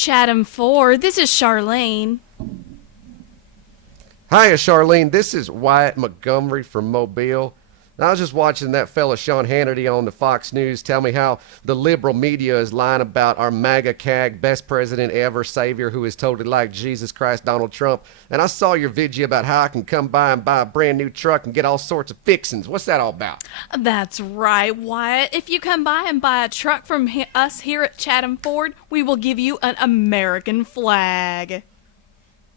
Chatham Ford. This is Charlene. Hiya, Charlene. This is Wyatt Montgomery from Mobile. I was just watching that fella Sean Hannity on the Fox News tell me how the liberal media is lying about our MAGA CAG, best president ever, savior who is totally like Jesus Christ, Donald Trump. And I saw your video about how I can come by and buy a brand new truck and get all sorts of fixings. What's that all about? That's right, Wyatt. If you come by and buy a truck from us here at Chatham Ford, we will give you an American flag.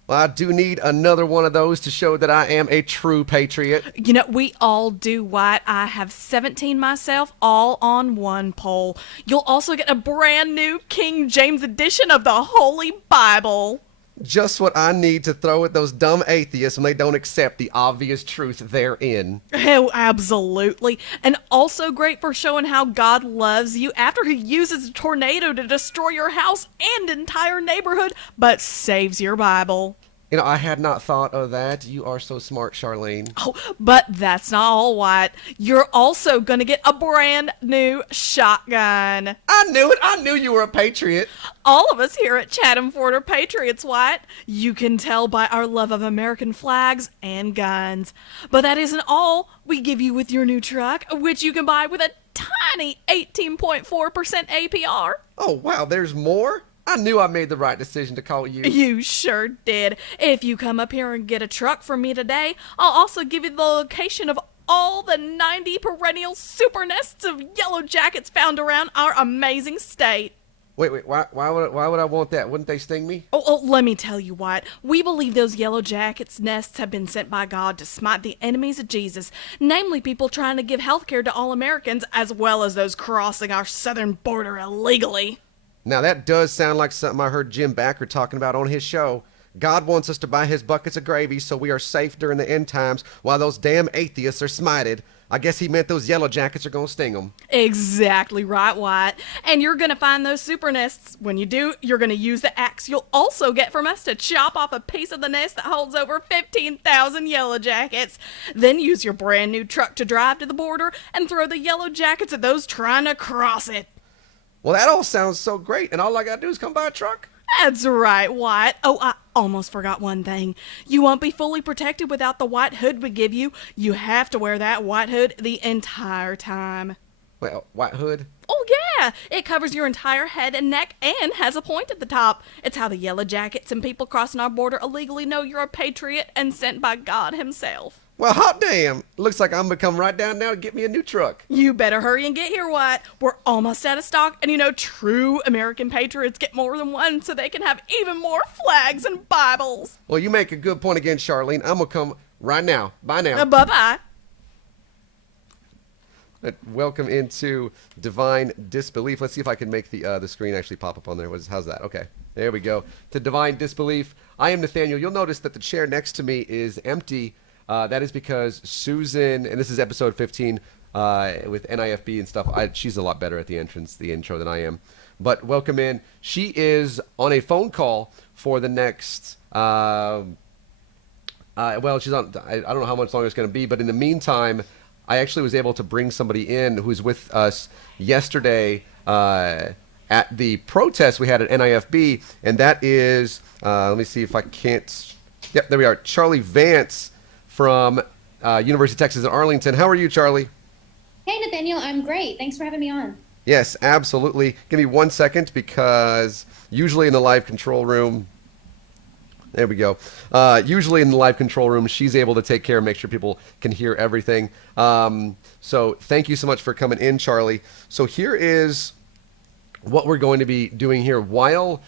Well, I do need another one of those to show that I am a true patriot. You know, we all do, Wyatt. I have 17 myself, all on one pole. You'll also get a brand new King James edition of the Holy Bible. Just what I need to throw at those dumb atheists when they don't accept the obvious truth therein. Oh, absolutely. And also great for showing how God loves you after he uses a tornado to destroy your house and entire neighborhood, but saves your Bible. You know, I had not thought of that. You are so smart, Charlene. Oh, but that's not all, Wyatt. You're also going to get a brand new shotgun. I knew it. I knew you were a patriot. All of us here at Chatham Ford are patriots, Wyatt. You can tell by our love of American flags and guns. But that isn't all we give you with your new truck, which you can buy with a tiny 18.4% APR. Oh, wow, there's more? I knew I made the right decision to call you. You sure did. If you come up here and get a truck from me today, I'll also give you the location of all the 90 perennial super nests of yellow jackets found around our amazing state. Wait, why would I want that? Wouldn't they sting me? Oh, let me tell you what. We believe those yellow jackets nests have been sent by God to smite the enemies of Jesus, namely people trying to give health care to all Americans, as well as those crossing our southern border illegally. Now that does sound like something I heard Jim Bakker talking about on his show. God wants us to buy his buckets of gravy so we are safe during the end times while those damn atheists are smited. I guess he meant those yellow jackets are going to sting them. Exactly right, Wyatt. And you're going to find those super nests. When you do, you're going to use the axe you'll also get from us to chop off a piece of the nest that holds over 15,000 yellow jackets. Then use your brand new truck to drive to the border and throw the yellow jackets at those trying to cross it. Well, that all sounds so great, and all I got to do is come buy a truck? That's right, Wyatt. Oh, I almost forgot one thing. You won't be fully protected without the white hood we give you. You have to wear that white hood the entire time. Well, white hood? Oh, yeah. It covers your entire head and neck and has a point at the top. It's how the yellow jackets and people crossing our border illegally know you're a patriot and sent by God himself. Well, hot damn. Looks like I'm going to come right down now to get me a new truck. You better hurry and get here, Wyatt. We're almost out of stock, and you know true American patriots get more than one so they can have even more flags and Bibles. Well, you make a good point again, Charlene. I'm going to come right now. Bye now. Bye-bye. Welcome into Divine Disbelief. Let's see if I can make the screen actually pop up on there. How's that? Okay, there we go. To Divine Disbelief. I am Nathaniel. You'll notice that the chair next to me is empty. That is because Susan, and this is episode 15 with NIFB and stuff. She's a lot better at the intro than I am. But welcome in. She is on a phone call for the next. Well, she's on. I don't know how much longer it's going to be, but in the meantime, I actually was able to bring somebody in who's with us yesterday at the protest we had at NIFB, and that is. Let me see if I can't. Yep, there we are. Charlie Vance from University of Texas at Arlington. How are you, Charlie? Hey, Nathaniel. I'm great. Thanks for having me on. Yes, absolutely. Give me 1 second because usually in the live control room, there we go. Usually in the live control room, she's able to take care and make sure people can hear everything. So thank you so much for coming in, Charlie. So here is what we're going to be doing here while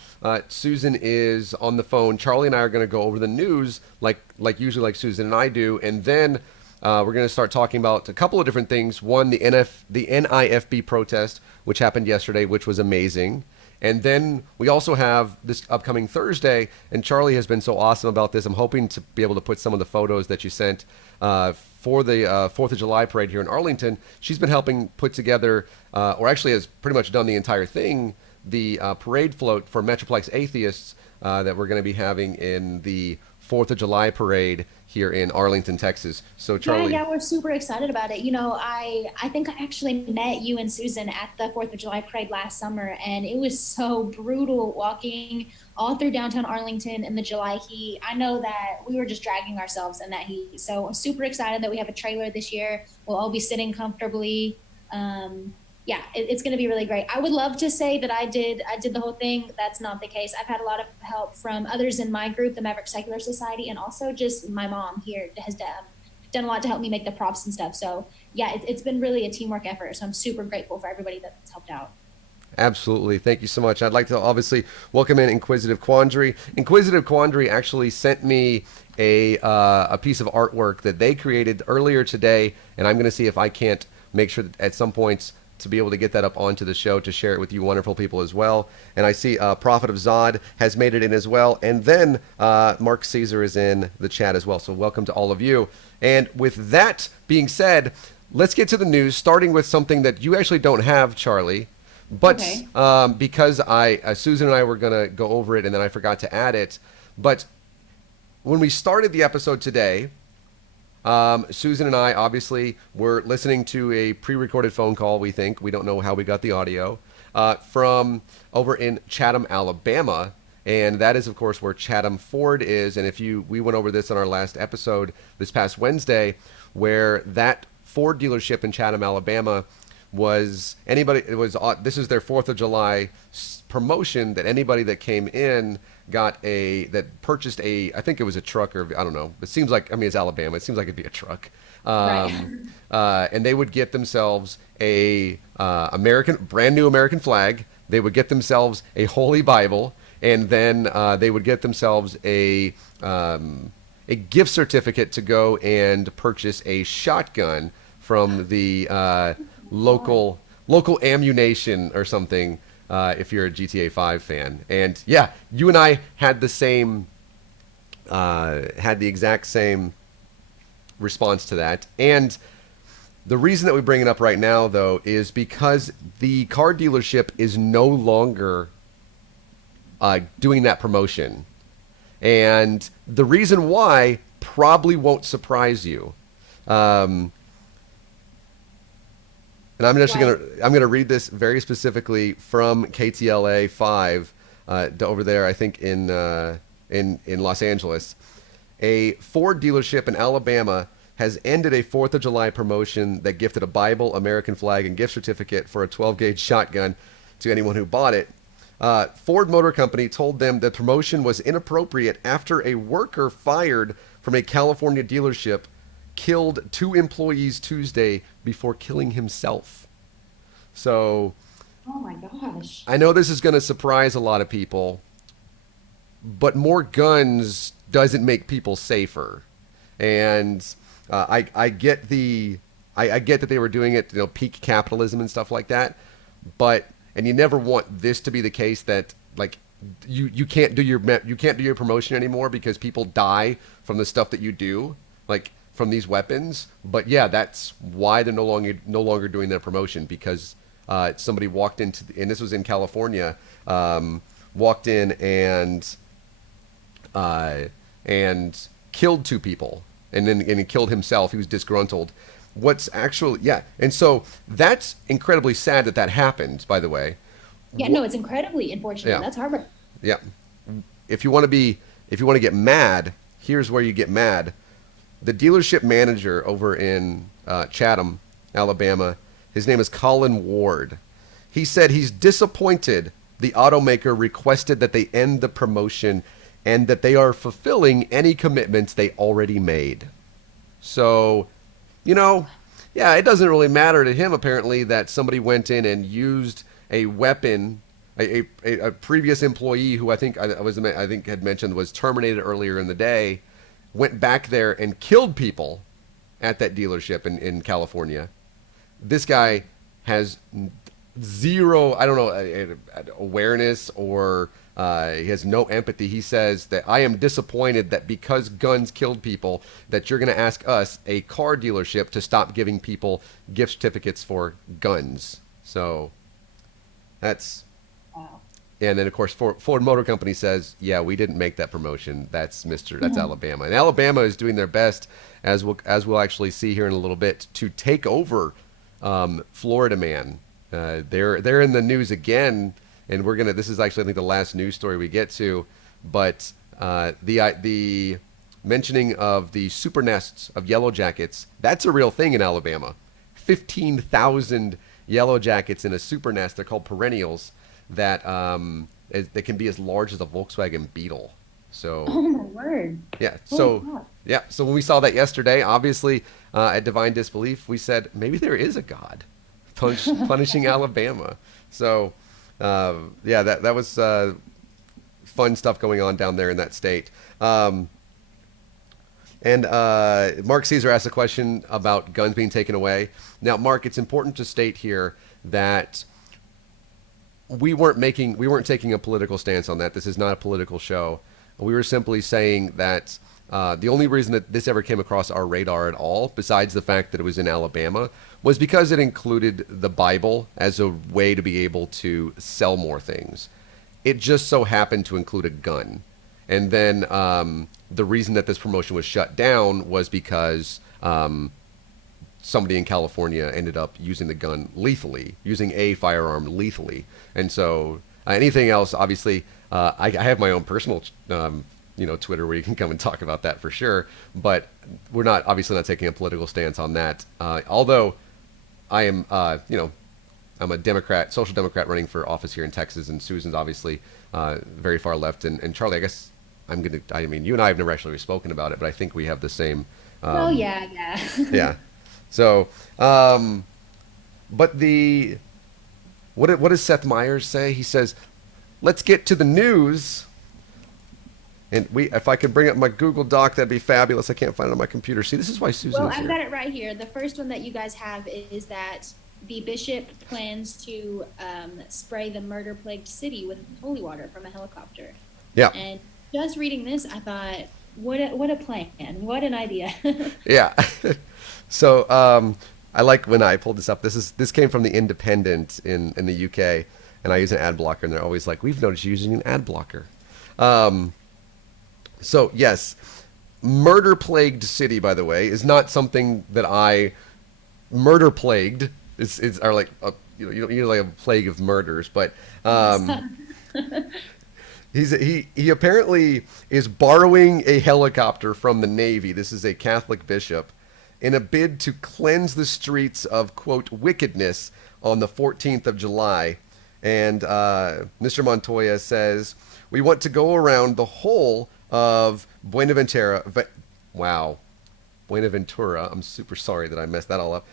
Susan is on the phone. Charlie and I are going to go over the news like usually like Susan and I do, and then we're going to start talking about a couple of different things. One, the NIFB protest, which happened yesterday, which was amazing. And then we also have this upcoming Thursday, and Charlie has been so awesome about this. I'm hoping to be able to put some of the photos that you sent for the 4th of July parade here in Arlington. She's been helping put together, or actually has pretty much done the entire thing, the parade float for Metroplex Atheists that we're going to be having in the 4th of July parade here in Arlington, Texas. So Yeah, Charlie, yeah, we're super excited about it. I think I actually met you and Susan at the 4th of July parade last summer, and it was so brutal walking all through downtown Arlington in the July heat. I know that we were just dragging ourselves in that heat. So I'm super excited that we have a trailer this year. We'll all be sitting comfortably. Yeah, it's going to be really great. I would love to say that I did the whole thing. That's not the case. I've had a lot of help from others in my group, the Maverick Secular Society, and also just my mom here has done a lot to help me make the props and stuff. So yeah, it's been really a teamwork effort. So I'm super grateful for everybody that's helped out. absolutely. Thank you so much. I'd like to obviously welcome in Inquisitive Quandary. Inquisitive Quandary actually sent me a piece of artwork that they created earlier today, and I'm going to see if I can't make sure that at some points to be able to get that up onto the show to share it with you wonderful people as well. And I see Prophet of Zod has made it in as well. And then Mark Caesar is in the chat as well. So welcome to all of you. And with that being said, let's get to the news, starting with something that you actually don't have, Charlie. But Okay. because Susan and I were going to go over it and then I forgot to add it. But when we started the episode today, Susan and I obviously were listening to a pre-recorded phone call, we think. We don't know how we got the audio, from over in Chatham, Alabama. And that is, of course, where Chatham Ford is. And we went over this on our last episode this past Wednesday, where that Ford dealership in Chatham, Alabama this is their 4th of July promotion that anybody that came in that purchased I think it was a truck, or I don't know. It seems like, it's Alabama. It seems like it'd be a truck. Right. And they would get themselves a brand new American flag. They would get themselves a Holy Bible, and then they would get themselves a gift certificate to go and purchase a shotgun from the local ammunition or something, if you're a GTA 5 fan. And yeah, you and I had the exact same response to that. And the reason that we bring it up right now, though, is because the car dealership is no longer doing that promotion. And the reason why probably won't surprise you. And I'm actually gonna read this very specifically from KTLA 5 over there, I think in Los Angeles. A Ford dealership in Alabama has ended a 4th of July promotion that gifted a Bible, American flag, and gift certificate for a 12-gauge shotgun to anyone who bought it. Ford Motor Company told them the promotion was inappropriate after a worker fired from a California dealership killed 2 employees Tuesday before killing himself. So, Oh my gosh. I know this is going to surprise a lot of people, but more guns doesn't make people safer. And I get I get that they were doing it, peak capitalism and stuff like that. And you never want this to be the case that like you can't do your promotion anymore because people die from the stuff that you do, like from these weapons. But yeah, that's why they're no longer doing their promotion, because somebody walked into, and this was in California, walked in and killed 2 people, and he killed himself. He was disgruntled. And so that's incredibly sad that happened, by the way. Yeah, no, it's incredibly unfortunate. Yeah. That's heartbreaking. Yeah. If you want to get mad, here's where you get mad. The dealership manager over in Chatham, Alabama, his name is Colin Ward. He said he's disappointed the automaker requested that they end the promotion and that they are fulfilling any commitments they already made. So, yeah, it doesn't really matter to him, apparently, that somebody went in and used a weapon. A previous employee who I think had mentioned was terminated earlier in the day, went back there and killed people at that dealership in California. This guy has zero, awareness, or he has no empathy. He says that I am disappointed that because guns killed people, that you're going to ask us, a car dealership, to stop giving people gift certificates for guns. So that's Wow. And then, of course, Ford Motor Company says, yeah, we didn't make that promotion. That's Alabama. And Alabama is doing their best, as we'll actually see here in a little bit, to take over Florida Man. They're in the news again, and this is actually, I think, the last news story we get to. But the mentioning of the super nests of yellow jackets, that's a real thing in Alabama. 15,000 yellow jackets in a super nest. They're called perennials. That they can be as large as a Volkswagen Beetle. So, oh my word! Yeah. So So when we saw that yesterday, obviously at Divine Disbelief, we said maybe there is a God punishing Alabama. So that was fun stuff going on down there in that state. And Mark Caesar asked a question about guns being taken away. Now, Mark, it's important to state here that we weren't taking a political stance on that. This is not a political show. We were simply saying that the only reason that this ever came across our radar at all, besides the fact that it was in Alabama, was because it included the Bible as a way to be able to sell more things. It just so happened to include a gun. And then the reason that this promotion was shut down was because somebody in California ended up using the gun lethally, using a firearm lethally. And so anything else, obviously, I have my own personal, Twitter where you can come and talk about that for sure. But we're obviously not taking a political stance on that. Although I am, I'm a Democrat, social democrat running for office here in Texas, and Susan's obviously very far left. And Charlie, I guess you and I have never actually spoken about it, but I think we have the same. Oh yeah. Yeah. So, but what does Seth Meyers say? He says, "Let's get to the news." And if I could bring up my Google Doc, that'd be fabulous. I can't find it on my computer. See, this is why Susan's here. Well, here. I've got it right here. The first one that you guys have is that the bishop plans to spray the murder-plagued city with holy water from a helicopter. Yeah. And just reading this, I thought, what a plan! What an idea! Yeah. So I like when I pulled this up. This came from the Independent in the UK, and I use an ad blocker, and they're always like, "We've noticed you using an ad blocker." So yes, murder-plagued city, by the way, is not something that murder-plagued are like you don't like a plague of murders, but he apparently is borrowing a helicopter from the Navy. This is a Catholic bishop, in a bid to cleanse the streets of, quote, wickedness on the 14th of July. And Mr. Montoya says, "We want to go around the whole of Buenaventura. I'm super sorry that I messed that all up.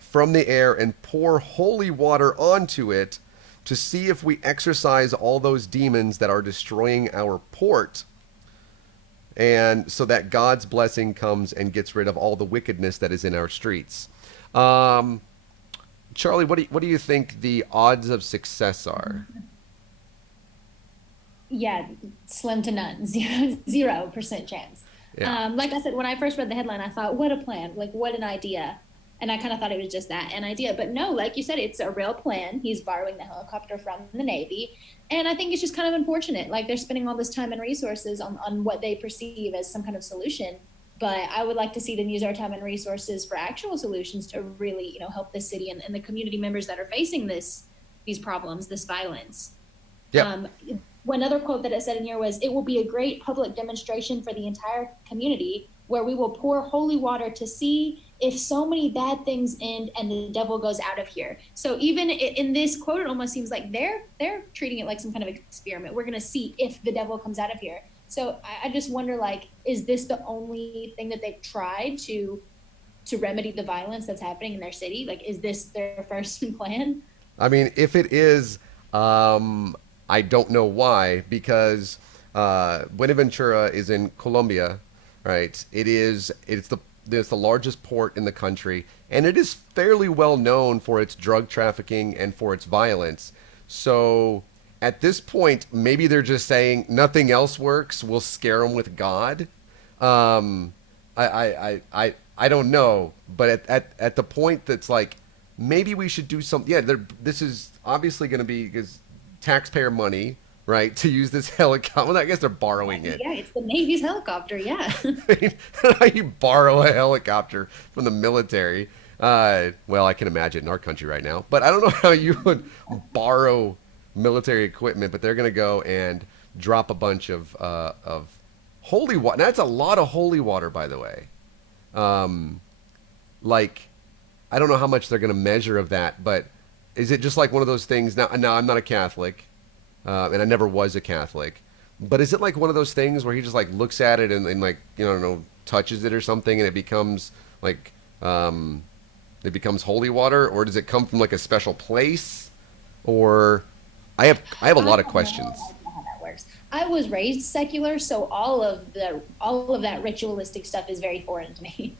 From the air and pour holy water onto it to see if we exorcise all those demons that are destroying our port. And so that God's blessing comes and gets rid of all the wickedness that is in our streets." Charlie, what do you think the odds of success are? Yeah, slim to none, 0% chance. Yeah. Like I said, when I first read the headline, I thought, what a plan, like what an idea. And I kind of thought it was just that, an idea. But no, like you said, it's a real plan. He's borrowing the helicopter from the Navy. And I think it's just kind of unfortunate. Like they're spending all this time and resources on what they perceive as some kind of solution. But I would like to see them use our time and resources for actual solutions to really, help the city and the community members that are facing these problems, this violence. Yeah. One other quote that it said in here was, "It will be a great public demonstration for the entire community where we will pour holy water to see if so many bad things end and the devil goes out of here." So even in this quote, it almost seems like they're treating it like some kind of experiment. We're going to see if the devil comes out of here. So I just wonder, like, is this the only thing that they've tried to remedy the violence that's happening in their city? Like, is this their first plan? I mean, if it is, I don't know why, because Buenaventura is in Colombia, right? It's the largest port in the country, and it is fairly well known for its drug trafficking and for its violence. So at this point, maybe they're just saying nothing else works. We'll scare them with God. I don't know, but at the point that's like, maybe we should do something. Yeah, this is obviously going to be, because taxpayer money, right, to use this helicopter. Well, I guess they're borrowing it. Yeah, it's the Navy's helicopter. Yeah. I mean, how you borrow a helicopter from the military? Well, I can imagine in our country right now, but I don't know how you would borrow military equipment. But they're going to go and drop a bunch of holy water. That's a lot of holy water, by the way. Like, I don't know how much they're going to measure of that, but is it just like one of those things? Now I'm not a Catholic, and I never was a Catholic, but is it like one of those things where he just like looks at it and like, you know, I don't know, touches it or something, and it becomes like, it becomes holy water, or does it come from like a special place? Or I have a lot of questions. I don't know how that works. I was raised secular, so all of that ritualistic stuff is very foreign to me.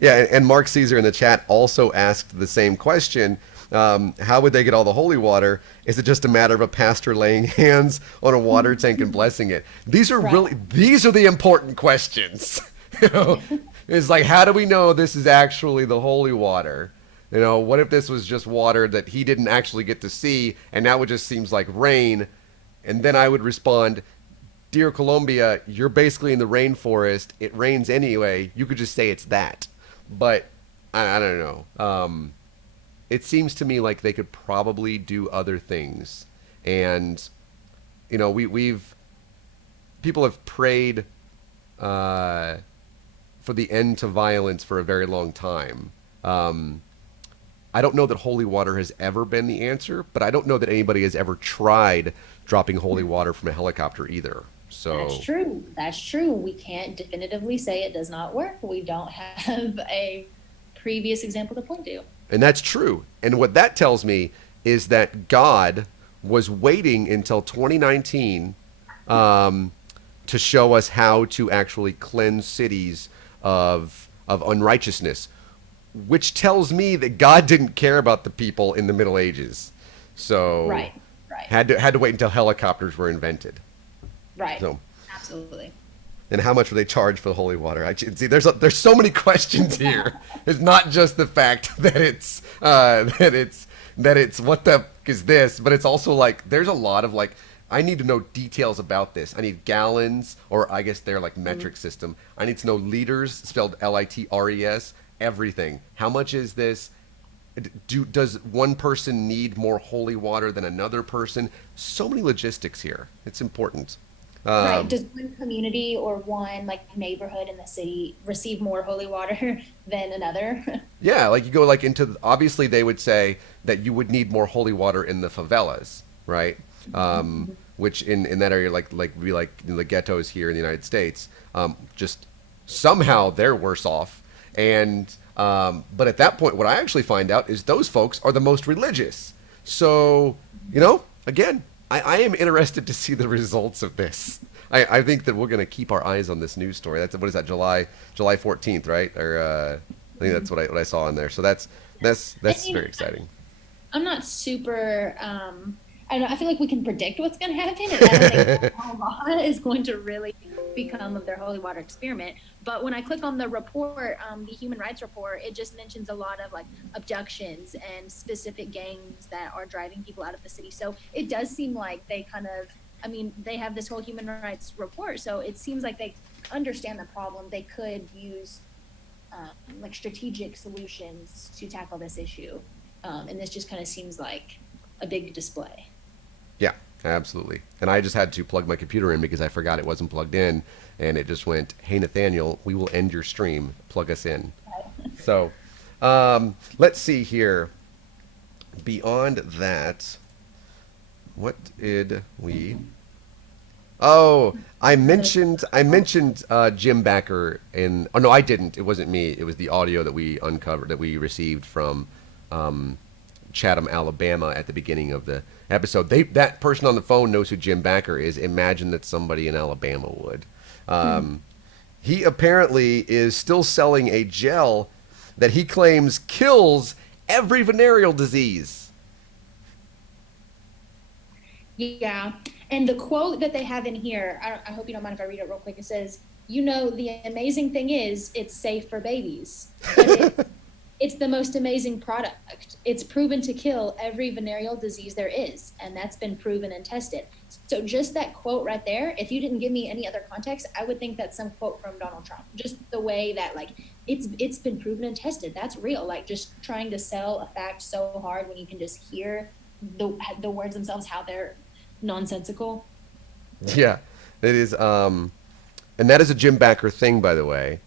Yeah, and Mark Caesar in the chat also asked the same question. How would they get all the holy water? Is it just a matter of a pastor laying hands on a water tank and blessing it? These are these are the important questions. You know, it's like, how do we know this is actually the holy water? You know, what if this was just water that he didn't actually get to see, and now it just seems like rain? And then I would respond, dear Colombia, you're basically in the rainforest. It rains anyway. You could just say it's that. But I don't know. It seems to me like they could probably do other things. And, you know, people have prayed for the end to violence for a very long time. I don't know that holy water has ever been the answer, but I don't know that anybody has ever tried dropping holy water from a helicopter either. So That's true. That's true. We can't definitively say it does not work. We don't have a previous example to point to. And that's true. And what that tells me is that God was waiting until 2019 to show us how to actually cleanse cities of unrighteousness, which tells me that God didn't care about the people in the Middle Ages. So right. had to wait until helicopters were invented. Right. So, absolutely. and how much would they charge for the holy water? See, there's so many questions here. It's not just the fact that it's what the is this, but it's also like there's a lot of like, I need to know details about this. I need gallons, or I guess they're like metric system. I need to know liters, spelled LITRES, everything. How much is this? Does one person need more holy water than another person? So many logistics here. It's important. Right. Does one community or one like neighborhood in the city receive more holy water than another? Yeah, like you go like into, obviously they would say that you would need more holy water in the favelas, right? Which in that area, like in the ghettos here in the United States, just somehow they're worse off. And but at that point, what I actually find out is those folks are the most religious. So, you know, again, I am interested to see the results of this. I think that we're going to keep our eyes on this news story. That's, what is that, July 14th, right? Or I think that's what I saw in there. So that's very exciting. I'm not super. I don't know. I feel like we can predict what's going to happen, and I don't think Omaha is going to really become of their holy water experiment. But when I click on the report, the human rights report, it just mentions a lot of like abductions and specific gangs that are driving people out of the city. So it does seem like they kind of, I mean, they have this whole human rights report. So it seems like they understand the problem. They could use like strategic solutions to tackle this issue. And this just kind of seems like a big display. Yeah, absolutely. And I just had to plug my computer in because I forgot it wasn't plugged in, and it just went, "Hey Nathaniel, we will end your stream. Plug us in." So, let's see here. Beyond that, what did we? Oh, I mentioned Jim Bakker in. Oh no, I didn't. It wasn't me. It was the audio that we uncovered, that we received from Chatham, Alabama, at the beginning of the episode. That person on the phone knows who Jim Bakker is. Imagine that somebody in Alabama would. He apparently is still selling a gel that he claims kills every venereal disease. Yeah, and the quote that they have in here, I hope you don't mind if I read it real quick. It says, "You know, the amazing thing is, it's safe for babies. But it's the most amazing product. It's proven to kill every venereal disease there is, and that's been proven and tested. So just that quote right there, if you didn't give me any other context, I would think that's some quote from Donald Trump. Just the way that, like, it's been proven and tested. That's real. Like, just trying to sell a fact so hard when you can just hear the words themselves, how they're nonsensical. Yeah, it is. And that is a Jim Bakker thing, by the way.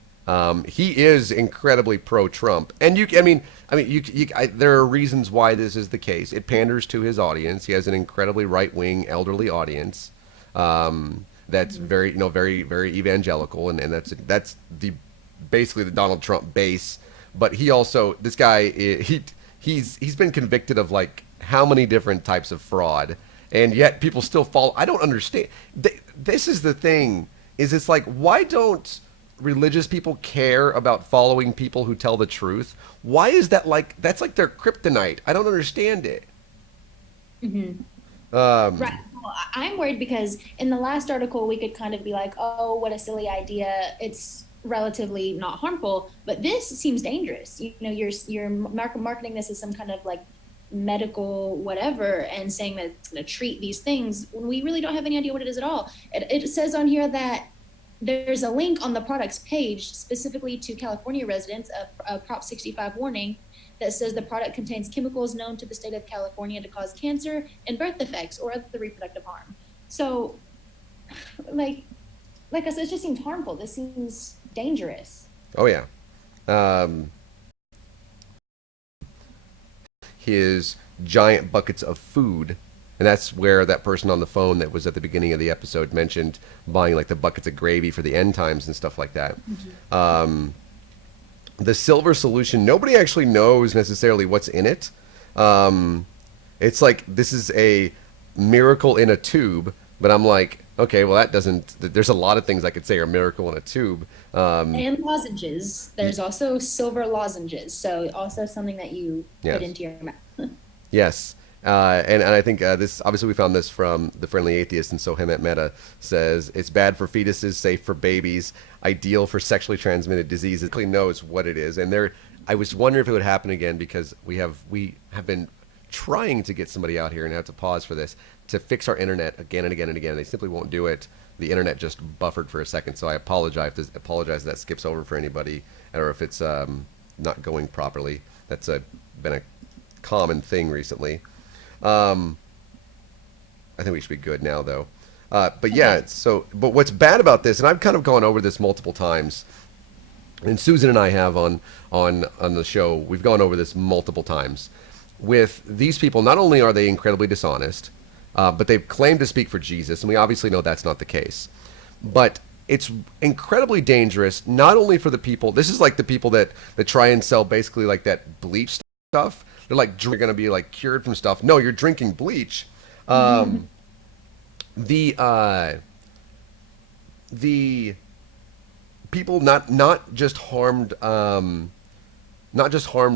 He is incredibly pro-Trump, and there are reasons why this is the case. It panders to his audience. He has an incredibly right-wing, elderly audience that's very, very, very evangelical, and that's basically the Donald Trump base. But he also, this guy, he's been convicted of like how many different types of fraud, and yet people still follow. I don't understand. This is the thing. It's like, why don't religious people care about following people who tell the truth? Why is that that's like their kryptonite? I don't understand it. Mm-hmm. Right. Well, I'm worried because in the last article we could kind of be like, oh, what a silly idea. It's relatively not harmful, but this seems dangerous. You know, you're marketing this as some kind of like medical whatever and saying that it's going to treat these things when we really don't have any idea what it is at all. It says on here that there's a link on the product's page specifically to California residents, a Prop 65 warning that says the product contains chemicals known to the state of California to cause cancer and birth defects or other reproductive harm. So, like I said, it just seems harmful. This seems dangerous. Oh yeah. His giant buckets of food. And that's where that person on the phone that was at the beginning of the episode mentioned buying like the buckets of gravy for the end times and stuff like that. Mm-hmm. The silver solution, nobody actually knows necessarily what's in it. It's like, this is a miracle in a tube, but I'm like, okay, well that doesn't, there's a lot of things I could say are miracle in a tube. And lozenges. There's also silver lozenges. So also something that you put into your mouth. Yes. And I think this, obviously we found this from The Friendly Atheist, and so Hemet Meta says, it's bad for fetuses, safe for babies, ideal for sexually transmitted diseases. It clearly knows what it is. And I was wondering if it would happen again, because we have been trying to get somebody out here, and I have to pause for this, to fix our internet again and again and again. They simply won't do it. The internet just buffered for a second, so I apologize if that skips over for anybody, or if it's not going properly. That's been a common thing recently. I think we should be good now, though. But yeah, but what's bad about this, and I've kind of gone over this multiple times, and Susan and I have on the show, we've gone over this multiple times. With these people, not only are they incredibly dishonest, but they've claimed to speak for Jesus, and we obviously know that's not the case. But it's incredibly dangerous, not only for the people, this is like the people that try and sell basically like that bleach stuff. They're like, you're going to be like cured from stuff. No, you're drinking bleach. The people not just harmed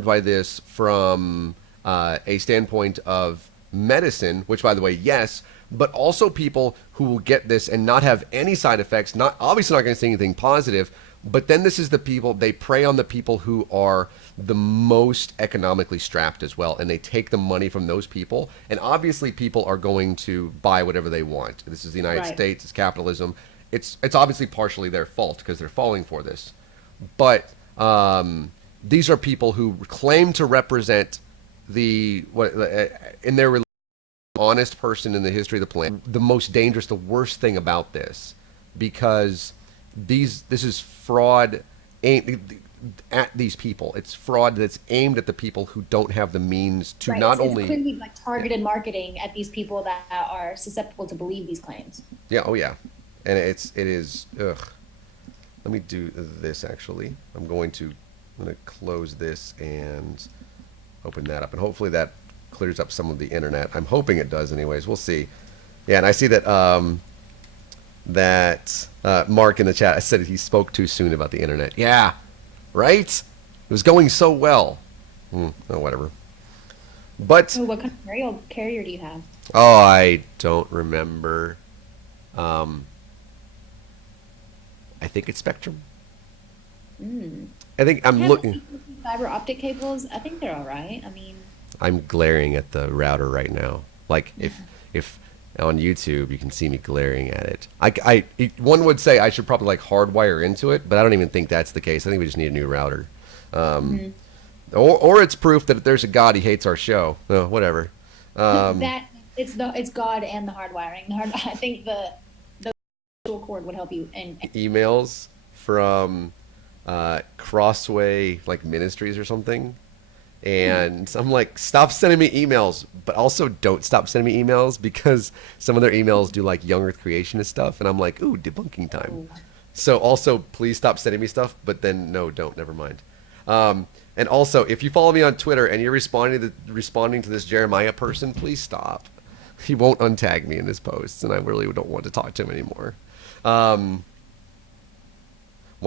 by this from a standpoint of medicine, which by the way, yes, but also people who will get this and not have any side effects, obviously not going to say anything positive. But then this is the people, they prey on the people who are the most economically strapped as well, and they take the money from those people. And obviously people are going to buy whatever they want. This is the United States, it's capitalism. It's obviously partially their fault because they're falling for this. But these are people who claim to represent in their religion, honest person in the history of the planet. The most dangerous, the worst thing about this, because this is fraud aimed at these people. It's fraud that's aimed at the people who don't have the means to it's clearly like targeted marketing at these people that are susceptible to believe these claims. Yeah. Oh yeah. And it is. Ugh. Let me do this actually. I'm going to close this and open that up, and hopefully that clears up some of the internet. I'm hoping it does. Anyways, we'll see. Yeah, and I see that. Mark in the chat said he spoke too soon about the internet. Yeah, right? It was going so well. Oh, whatever. But what kind of carrier do you have? Oh, I don't remember. I think it's Spectrum. I think I'm looking. Fiber optic cables. I think they're all right. I mean, I'm glaring at the router right now. Like if on YouTube you can see me glaring at it. One would say I should probably like hardwire into it, but I don't even think that's the case. I think we just need a new router. Or it's proof that if there's a God, he hates our show. No, whatever. that it's God and the hard wiring. I think the cord would help you. And Emails from Crossway like Ministries or something, and I'm like, stop sending me emails, but also don't stop sending me emails, because some of their emails do like young Earth creationist stuff, and I'm like, ooh, debunking time. So also, please stop sending me stuff, but then no, don't, never mind. And also, if you follow me on Twitter and you're responding to this Jeremiah person, please stop. He won't untag me in his posts, and I really don't want to talk to him anymore. Why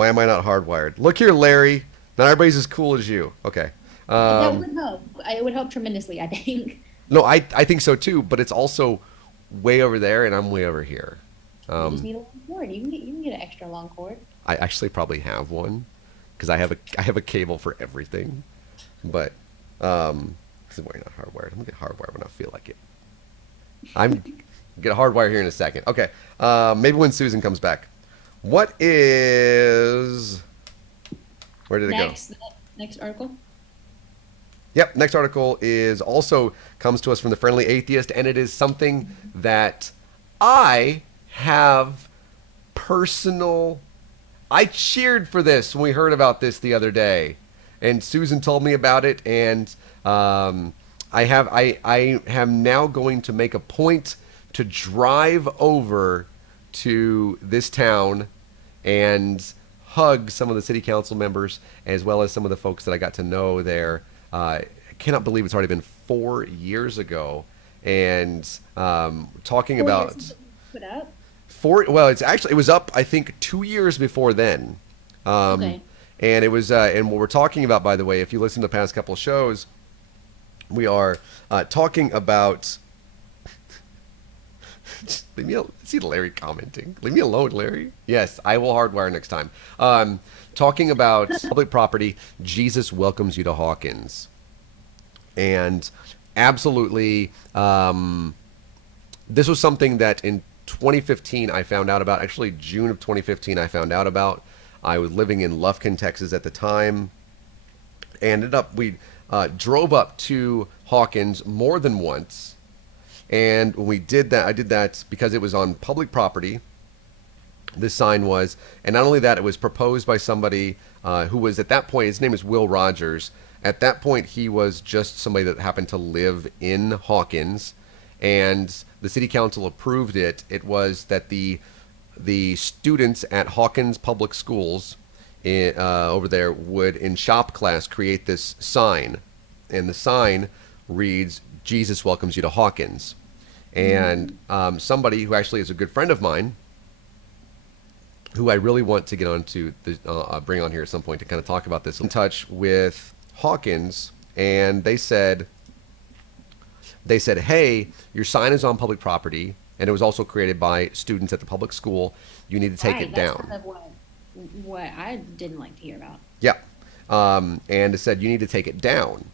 am I not hardwired? Look here, Larry. Not everybody's as cool as you. Okay. that would help. It would help tremendously, I think. No, I think so too, but it's also way over there, and I'm way over here. You just need a long cord. You can get an extra long cord. I actually probably have one, because I have a cable for everything. But this is why you're not hardwired. I'm gonna get hardwired when I feel like it. I'm get a hardwire here in a second. Okay. Maybe when Susan comes back. What is? Where did it go? Next article. Yep. Next article is also comes to us from the Friendly Atheist, and it is something that I have personal. I cheered for this when we heard about this the other day, and Susan told me about it, and I am now going to make a point to drive over to this town and hug some of the city council members, as well as some of the folks that I got to know there. I cannot believe it's already been 4 years ago, and talking about Put up. well, it was up, I think, 2 years before then. Okay. And it was, and what we're talking about, by the way, if you listen to the past couple of shows, we are talking about. Leave me alone. See Larry commenting. Leave me alone, Larry. Yes, I will hardwire next time. Talking about public property, Jesus welcomes you to Hawkins, and absolutely, this was something that in 2015 I found out about. Actually, June of 2015 I found out about. I was living in Lufkin, Texas at the time. We drove up to Hawkins more than once. And when we did that, I did that because it was on public property. This sign was, and not only that, it was proposed by somebody who was at that point, his name is Will Rogers. At that point, he was just somebody that happened to live in Hawkins, and the city council approved it. It was that the students at Hawkins Public Schools over there would, in shop class, create this sign, and the sign reads, Jesus welcomes you to Hawkins. And somebody who actually is a good friend of mine, who I really want to get on to bring on here at some point to kind of talk about this, in touch with Hawkins, and they said, hey, your sign is on public property, and it was also created by students at the public school. You need to take it down. That's kind of what I didn't like to hear about. Yeah. And it said, you need to take it down.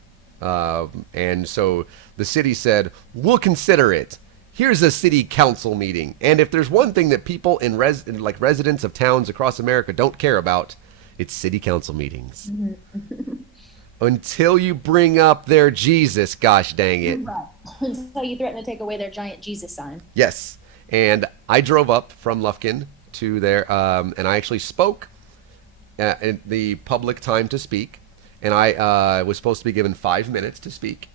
And so the city said, we'll consider it. Here's a city council meeting. And if there's one thing that people in residents of towns across America don't care about, it's city council meetings. Until you bring up their Jesus, gosh dang it. Right. Until you threaten to take away their giant Jesus sign. Yes. And I drove up from Lufkin to there, and I actually spoke at the public time to speak. And I was supposed to be given 5 minutes to speak,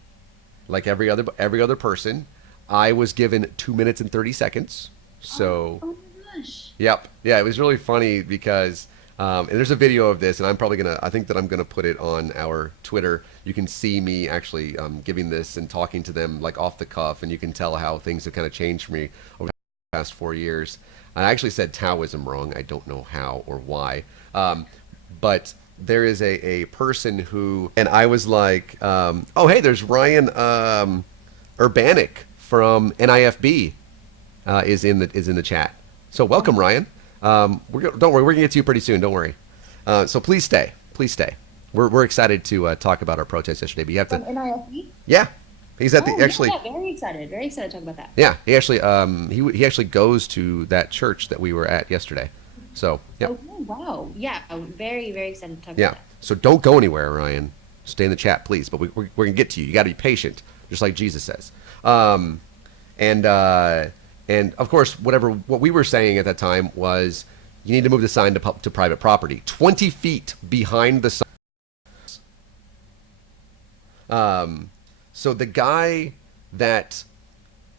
like every other person. I was given 2 minutes and 30 seconds. So, oh my gosh. Yep, yeah, it was really funny because and there's a video of this, and I think that I'm gonna put it on our Twitter. You can see me actually giving this and talking to them like off the cuff, and you can tell how things have kind of changed for me over the past 4 years. I actually said Taoism wrong. I don't know how or why, but there is a person who, and I was like, oh hey, there's Ryan Urbanik from NIFB is in the chat. So welcome, Ryan. Don't worry, we're gonna get to you pretty soon. Don't worry. So please stay. please stay. We're excited to talk about our protest yesterday. But you have to. NIFB? Yeah, he's at the actually. Yeah, very excited to talk about that. Yeah, he actually he actually goes to that church that we were at yesterday. So yeah. Oh wow, yeah, I'm very excited to talk Yeah. about that. So don't go anywhere, Ryan. Stay in the chat, please. But we're gonna get to you. You got to be patient, just like Jesus says. And of course, what we were saying at that time was you need to move the sign to private property, 20 feet behind the sign. So the guy that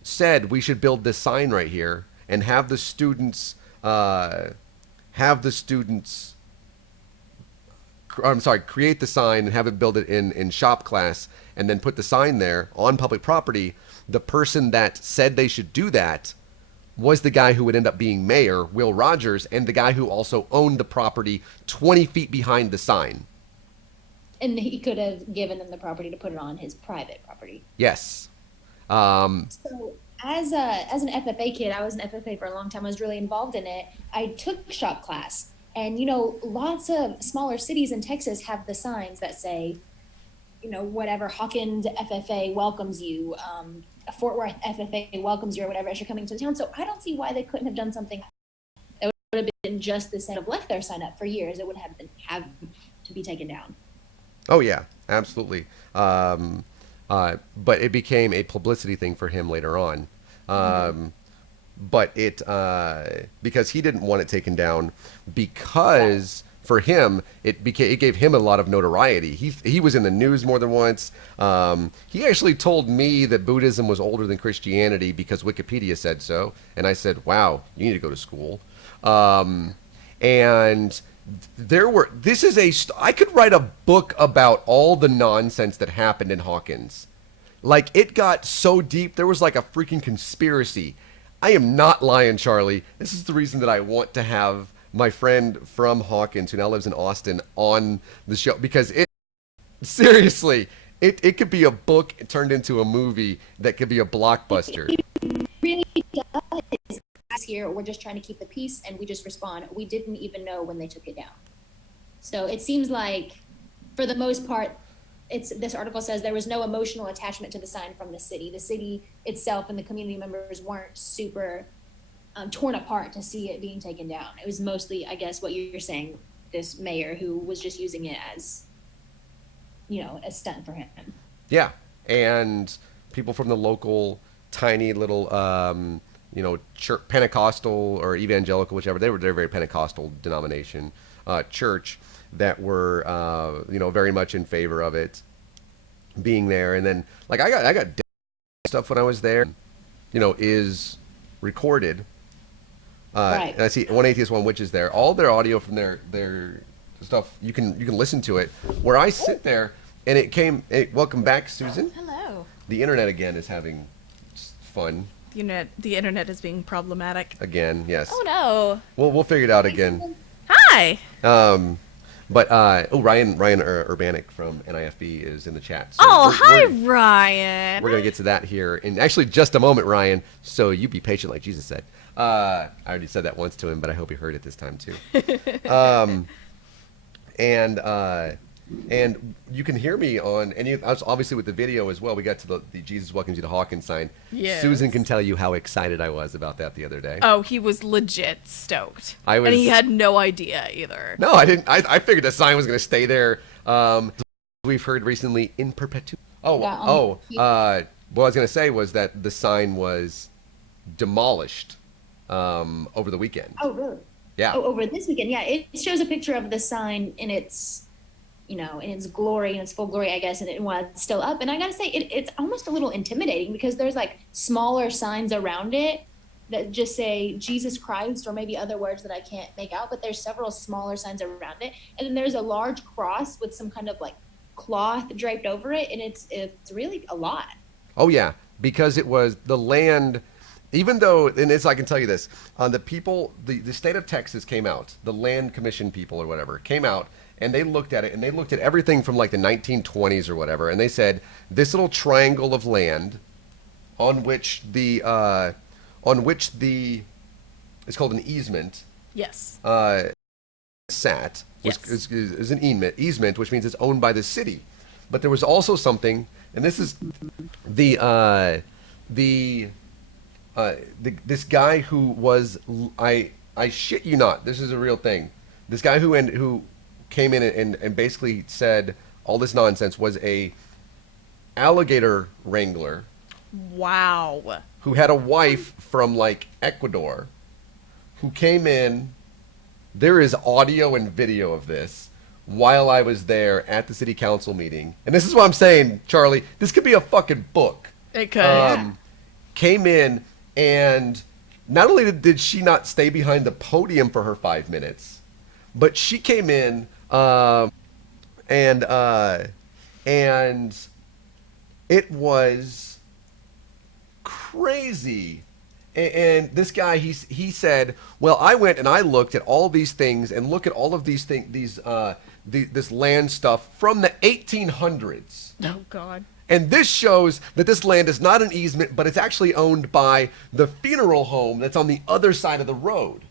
said we should build this sign right here and have the students create the sign and have it build it in shop class and then put the sign there on public property. The person that said they should do that was the guy who would end up being mayor, Will Rogers, and the guy who also owned the property 20 feet behind the sign. And he could have given them the property to put it on his private property. Yes. So as an FFA kid, I was an FFA for a long time. I was really involved in it. I took shop class. And, lots of smaller cities in Texas have the signs that say, whatever, Hawkins FFA welcomes you, Fort Worth FFA welcomes you, or whatever, as you're coming to the town. So I don't see why they couldn't have done something that would have been just the same, have left their sign up for years. It would have to be taken down. Oh, yeah, absolutely. But it became a publicity thing for him later on. But it because he didn't want it taken down because for him it gave him a lot of notoriety. He was in the news more than once. He actually told me that Buddhism was older than Christianity because Wikipedia said so, and I said, "Wow, you need to go to school." And I could write a book about all the nonsense that happened in Hawkins. Like, it got so deep, there was like a freaking conspiracy. I am not lying, Charlie. This is the reason that I want to have my friend from Hawkins, who now lives in Austin, on the show, because seriously, it could be a book turned into a movie that could be a blockbuster. It really does. Here, we're just trying to keep the peace, and we just respond. We didn't even know when they took it down. So it seems like, for the most part, this article says there was no emotional attachment to the sign from the city. The city itself and the community members weren't super torn apart to see it being taken down. It was mostly, I guess, what you're saying, this mayor who was just using it as, a stunt for him. Yeah, and people from the local tiny little church, Pentecostal or evangelical, whichever, they're very Pentecostal denomination church that were very much in favor of it being there. And then like I got stuff when I was there, is recorded. Right. And I see One Atheist, One Witch is there. All their audio from their stuff, you can listen to it. Where I sit there and welcome back, Susan. Hello. The internet again is having fun. The internet is being problematic. Again, yes. Oh no. We'll figure it out again. Hi. Ryan Urbanic from NIFB is in the chat. So hi, Ryan. We're gonna get to that here in actually just a moment, Ryan. So you be patient, like Jesus said. I already said that once to him, but I hope he heard it this time too. And you can hear me on, and obviously with the video as well. We got to the Jesus welcomes you to Hawkins sign. Yes. Susan can tell you how excited I was about that the other day. Oh, he was legit stoked. I was, and he had no idea either. No, I didn't. I figured the sign was going to stay there. We've heard recently in perpetuity. What I was going to say was that the sign was demolished over the weekend. Oh, really? Yeah. Oh, over this weekend. Yeah, it shows a picture of the sign in its in its glory, in its full glory, I guess, and while it's still up. And I gotta say, it's almost a little intimidating because there's like smaller signs around it that just say Jesus Christ or maybe other words that I can't make out, but there's several smaller signs around it. And then there's a large cross with some kind of like cloth draped over it, and it's really a lot. Oh yeah, because it was the land, even though, and I can tell you this, the people, the state of Texas came out, the land commission people or whatever, came out, and they looked at it, and they looked at everything from like the 1920s or whatever, and they said, this little triangle of land on which it's called an easement. Yes. Sat. Yes. is an easement, which means it's owned by the city. But there was also something, and this is the this guy who was I shit you not, this is a real thing. This guy who came in and basically said all this nonsense was a alligator wrangler Wow. who had a wife from like Ecuador who came in. There is audio and video of this while I was there at the city council meeting. And this is what I'm saying, Charlie. This could be a fucking book. It could. Came in, and not only did she not stay behind the podium for her 5 minutes, but she came in and it was crazy. And this guy, he said, well, I went and I looked at all these things and look at all of these things, this land stuff from the 1800s. Oh, God. And this shows that this land is not an easement, but it's actually owned by the funeral home that's on the other side of the road.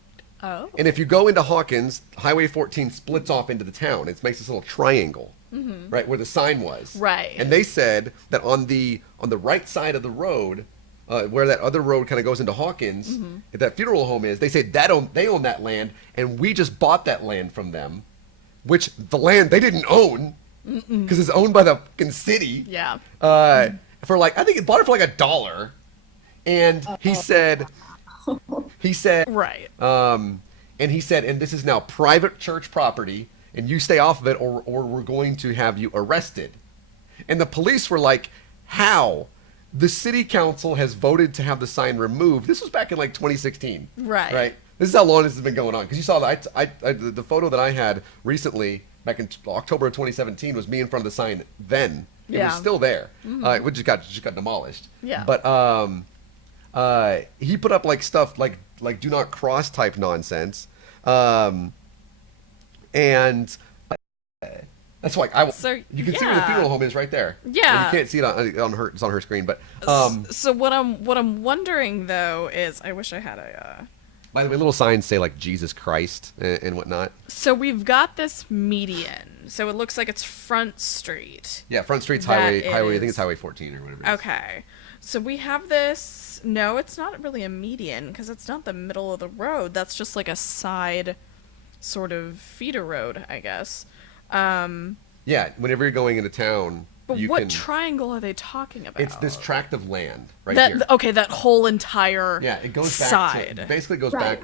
Oh. And if you go into Hawkins, Highway 14 splits off into the town. It makes this little triangle, right, where the sign was. Right. And they said that on the right side of the road, where that other road kind of goes into Hawkins, that funeral home is, they say they own that land, and we just bought that land from them, which the land they didn't own because it's owned by the fucking city. Yeah. For like, I think it bought it for like $1, and he said, Right. and he said, and this is now private church property, and you stay off of it, or we're going to have you arrested. And the police were like, how? The city council has voted to have the sign removed. This was back in like 2016. Right. Right. This is how long this has been going on. Because you saw that the photo that I had recently, back in October of 2017, was me in front of the sign then. It was still there. It just got demolished. Yeah. But he put up like stuff like do not cross type nonsense. And that's why So, you can see where the yeah. funeral home is right there. Yeah. And you can't see it on her. It's on her screen, but So what I'm wondering though is, I wish I had a. by the way, little signs say like Jesus Christ and whatnot. So we've got this median. So it looks like it's Front Street. Yeah, Front Street's That highway. I think is- it's Highway 14 or whatever. It is. Okay. So we have this. No, it's not really a median because it's not the middle of the road. That's just like a side, sort of feeder road, I guess. Yeah, whenever you're going into town, But you what can. triangle are they talking about? It's this tract of land right that here. okay, that whole entire Yeah, it goes back side. to basically goes Right,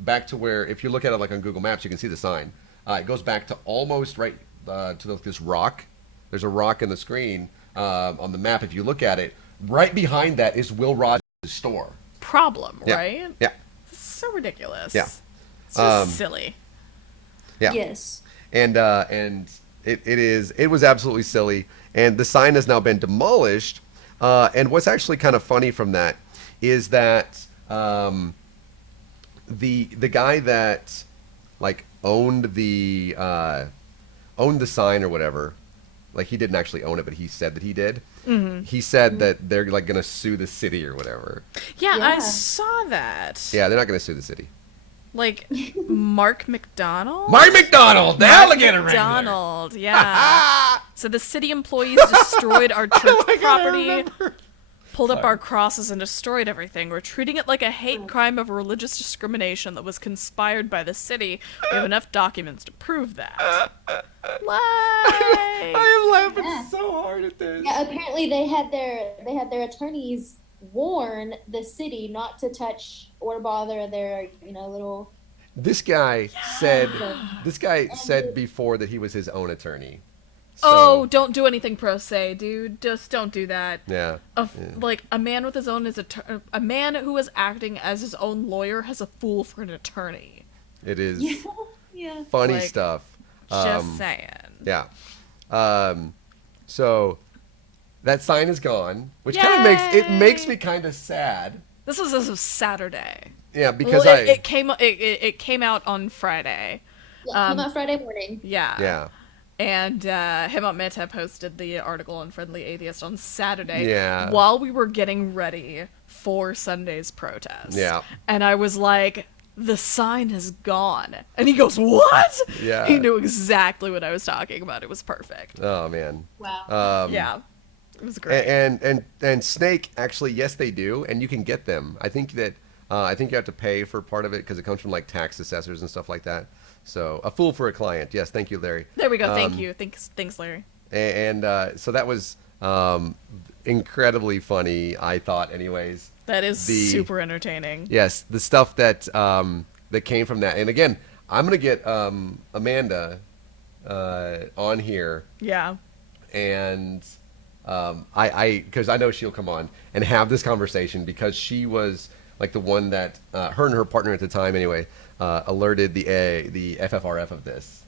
back to where, if you look at it like on Google Maps, you can see the sign. It goes back to almost right to this rock. There's a rock in the screen on the map. If you look at it, right behind that is Will Rogers' store. Problem, Yeah. right? Yeah, It's so ridiculous. Yeah. It's just silly. yeah. Yes. And it was absolutely silly. And the sign has now been demolished. And what's actually kind of funny from that is that the guy that like owned the sign or whatever, like he didn't actually own it, but he said that he did. He said that they're like gonna sue the city or whatever. Yeah, I Yeah. saw that. Yeah, they're not gonna sue the city. Like Mark McDonald? Mark McDonald, the alligator wrangler. McDonald, yeah. So the city employees destroyed our church Oh my God, I property, remember. pulled up our crosses, and destroyed everything. We're treating it like a hate crime of religious discrimination that was conspired by the city. We have enough documents to prove that. I am laughing Yeah. so hard at this. Yeah, apparently they had their attorneys warn the city not to touch or bother their little. This guy said before that he was his own attorney. So, Oh, don't do anything pro se, dude. Just don't do that. yeah. Like a man with his own a man who is acting as his own lawyer has a fool for an attorney. It is Yeah. funny Like, stuff. Just saying. Yeah. So that sign is gone, which kind of makes Yay! me kind of sad. This was Saturday. Yeah, because Well, it came out on Friday. Yeah, came out Friday morning. Yeah. yeah. And Hemant Mehta posted the article on Friendly Atheist on Saturday Yeah. while we were getting ready for Sunday's protest. Yeah. And I was like, the sign is gone. And he goes, what? Yeah. He knew exactly what I was talking about. It was perfect. Oh man. Wow. Yeah. It was great. And Snake, actually, yes, they do, and you can get them. I think that you have to pay for part of it because it comes from like tax assessors and stuff like that. So a fool for a client. Yes, thank you, Larry. There we go. Thank you. Thanks, Larry. And so that was incredibly funny, I thought, anyways. That is super entertaining. Yes, the stuff that that came from that. And again, I'm gonna get Amanda on here. Yeah. And because I know she'll come on and have this conversation because she was like the one that her and her partner at the time anyway alerted the FFRF of this,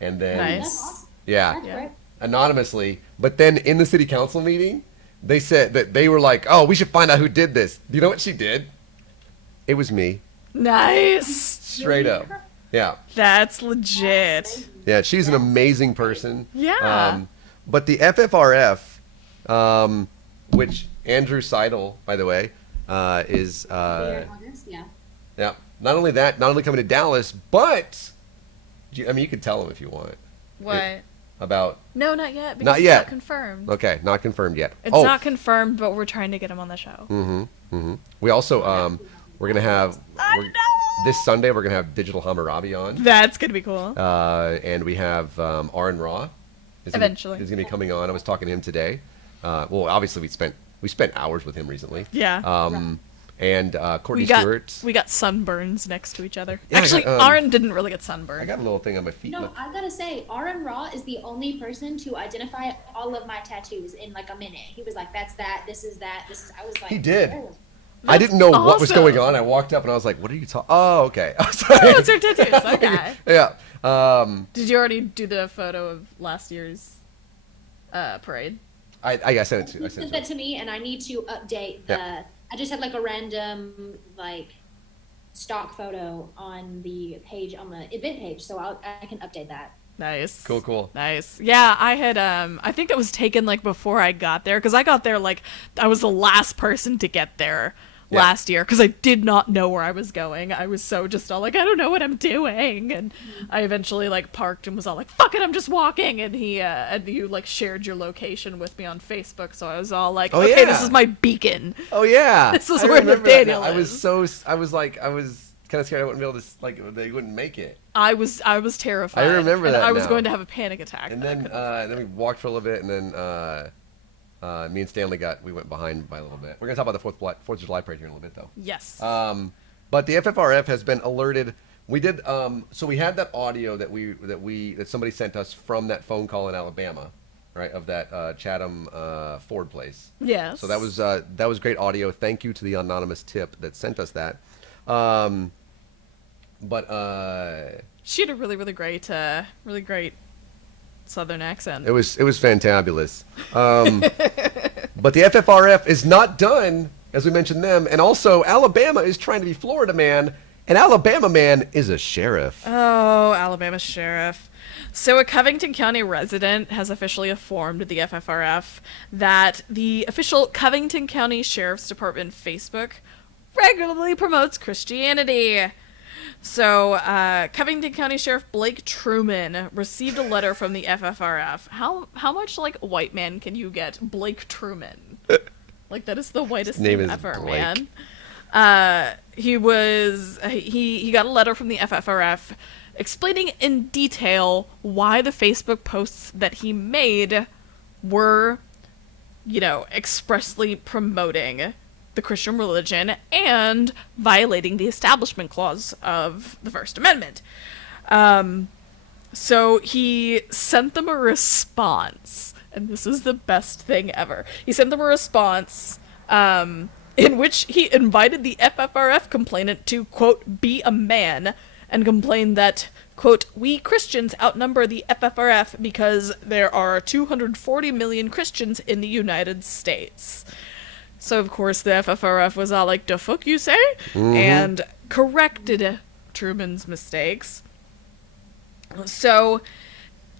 and then Nice. That's awesome. yeah, That's great. anonymously. But then in the city council meeting, they said that they were like, "Oh, we should find out who did this." Do you know what she did? It was me, Nice. straight up. Yeah, That's legit. yeah. She's an amazing person. Yeah. But the FFRF, which Andrew Seidel, by the way, is Here on this, yeah. yeah. Not only that, not only coming to Dallas, but I mean, you could tell him if you want What? about. No, not yet. Because Not it's yet. not confirmed. Okay, not confirmed yet. It's oh, not confirmed, but we're trying to get him on the show. we also we're gonna have this Sunday we're gonna have Digital Hammurabi on, That's gonna be cool. and we have Aaron Raw. Eventually. Is gonna be coming on. I was talking to him today. Well, obviously we spent hours with him recently. Yeah. And Courtney Stewart. We got sunburns next to each other. Yeah, I Actually, got, Aaron didn't really get I sunburned. got a little thing on my feet. No, Look. I gotta say, Aaron Raw is the only person to identify all of my tattoos in like a minute. He was like, "That's that. This is that. This is." I was like, He did. "Oh." I didn't know what was awesome. going on. I walked up and I was like, "What are you talking?" Oh, okay. I was like, Oh, it's your tattoos. Okay. yeah. Did you already do the photo of last year's parade? I sent it to. I He sent sent it that to. to me, and I need to update the. Yeah. I just had like a random like stock photo on the page on the event page, so I can update that. Nice. Cool. Nice. Yeah, I had I think that was taken like before I got there because I got there like I was the last person to get there Yeah. last year because I did not know where I was going. I was so just all like I don't know what I'm doing, and I eventually like parked and was all like fuck it, I'm just walking, and you like shared your location with me on Facebook, so I was all like Oh, okay, yeah. this is my beacon. Oh yeah. This is I where remember Nathaniel that now. is. I was kind of scared I wouldn't be able to they wouldn't make it. I was terrified. I remember and that I was now. going to have a panic attack. And that I then couldn't- then we walked for a little bit, and then me and Stanley we went behind by a little bit. We're gonna talk about the Fourth of July parade here in a little bit, though. yes. But the FFRF has been alerted. We did so we had that audio that somebody sent us from that phone call in Alabama, right, of that Chatham Ford place. yes. So that was great audio. Thank you to the anonymous tip that sent us that. She had a really great Southern accent. It was fantabulous. But the FFRF is not done, as we mentioned them, and also Alabama is trying to be Florida man, and Alabama man is a sheriff. Oh, Alabama sheriff. So a Covington County resident has officially informed the FFRF that the official Covington County Sheriff's Department Facebook regularly promotes Christianity. So, Covington County Sheriff Blake Truman received a letter from the FFRF. How much like white man can you get? Blake Truman. Like that is the whitest His name name is ever, Blake. man. He got a letter from the FFRF explaining in detail why the Facebook posts that he made were, expressly promoting the Christian religion and violating the Establishment Clause of the First Amendment. So he sent them a response, and this is the best thing ever. He sent them a response in which he invited the FFRF complainant to, quote, be a man, and complained that, quote, we Christians outnumber the FFRF because there are 240 million Christians in the United States. So, of course, the FFRF was all like, the fuck you say? And corrected Truman's mistakes. So,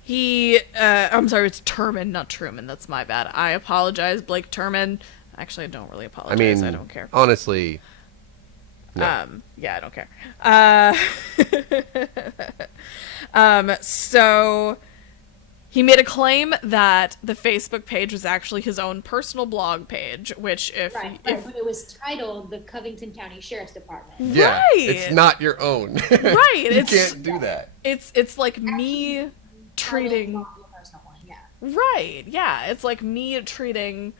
I'm sorry, it's Turman, not Truman. That's my bad. I apologize, Blake Turman. Actually, I don't really apologize. I don't care. Honestly, No. Yeah, I don't care. So he made a claim that the Facebook page was actually his own personal blog page, which Right, but it was titled the Covington County Sheriff's Department. Yeah, Right. it's not your own. Right, You can't do that. It's like me treating Titled the personal one, yeah. right, yeah, it's like me treating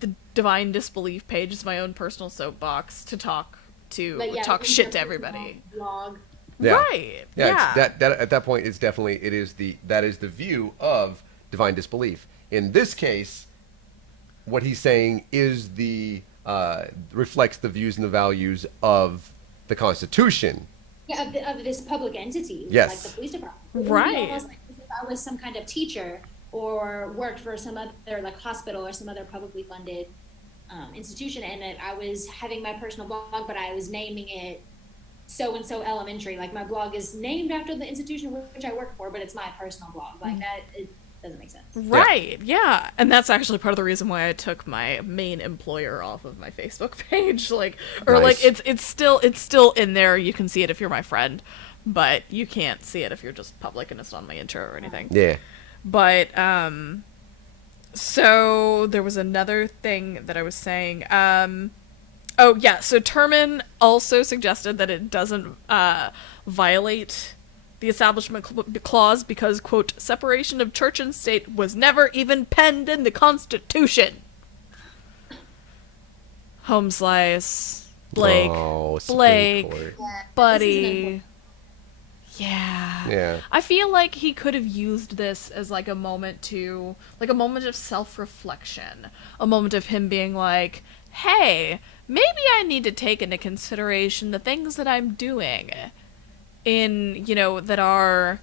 the Divine Disbelief page as my own personal soapbox to talk But yeah, talk it's shit your to everybody. Blog. Yeah. Right. Yeah, Yeah. It's that at that point, that is the view of divine disbelief. In this case, what he's saying is reflects the views and the values of the Constitution. Yeah, of this public entity, Yes. like the police department. Right. It would be almost like if I was some kind of teacher or worked for some other like hospital or some other publicly funded institution, and I was having my personal blog, but I was naming it so and so elementary. Like my blog is named after the institution which I work for, but it's my personal blog. Like that, it doesn't make sense. Right, yeah. And that's actually part of the reason why I took my main employer off of my Facebook page. Like Nice. it's still in there. You can see it if you're my friend, but you can't see it if you're just public and it's not on my intro or anything. Yeah. But so there was another thing that I was saying. Oh yeah, so Terman also suggested that it doesn't violate the Establishment Clause because, quote, separation of church and state was never even penned in the Constitution. Home slice, Blake, Oh, Supreme Blake, Court. Yeah, buddy. Yeah. Yeah. I feel like he could have used this as like a moment of self-reflection, a moment of him being like, hey, maybe I need to take into consideration the things that I'm doing that are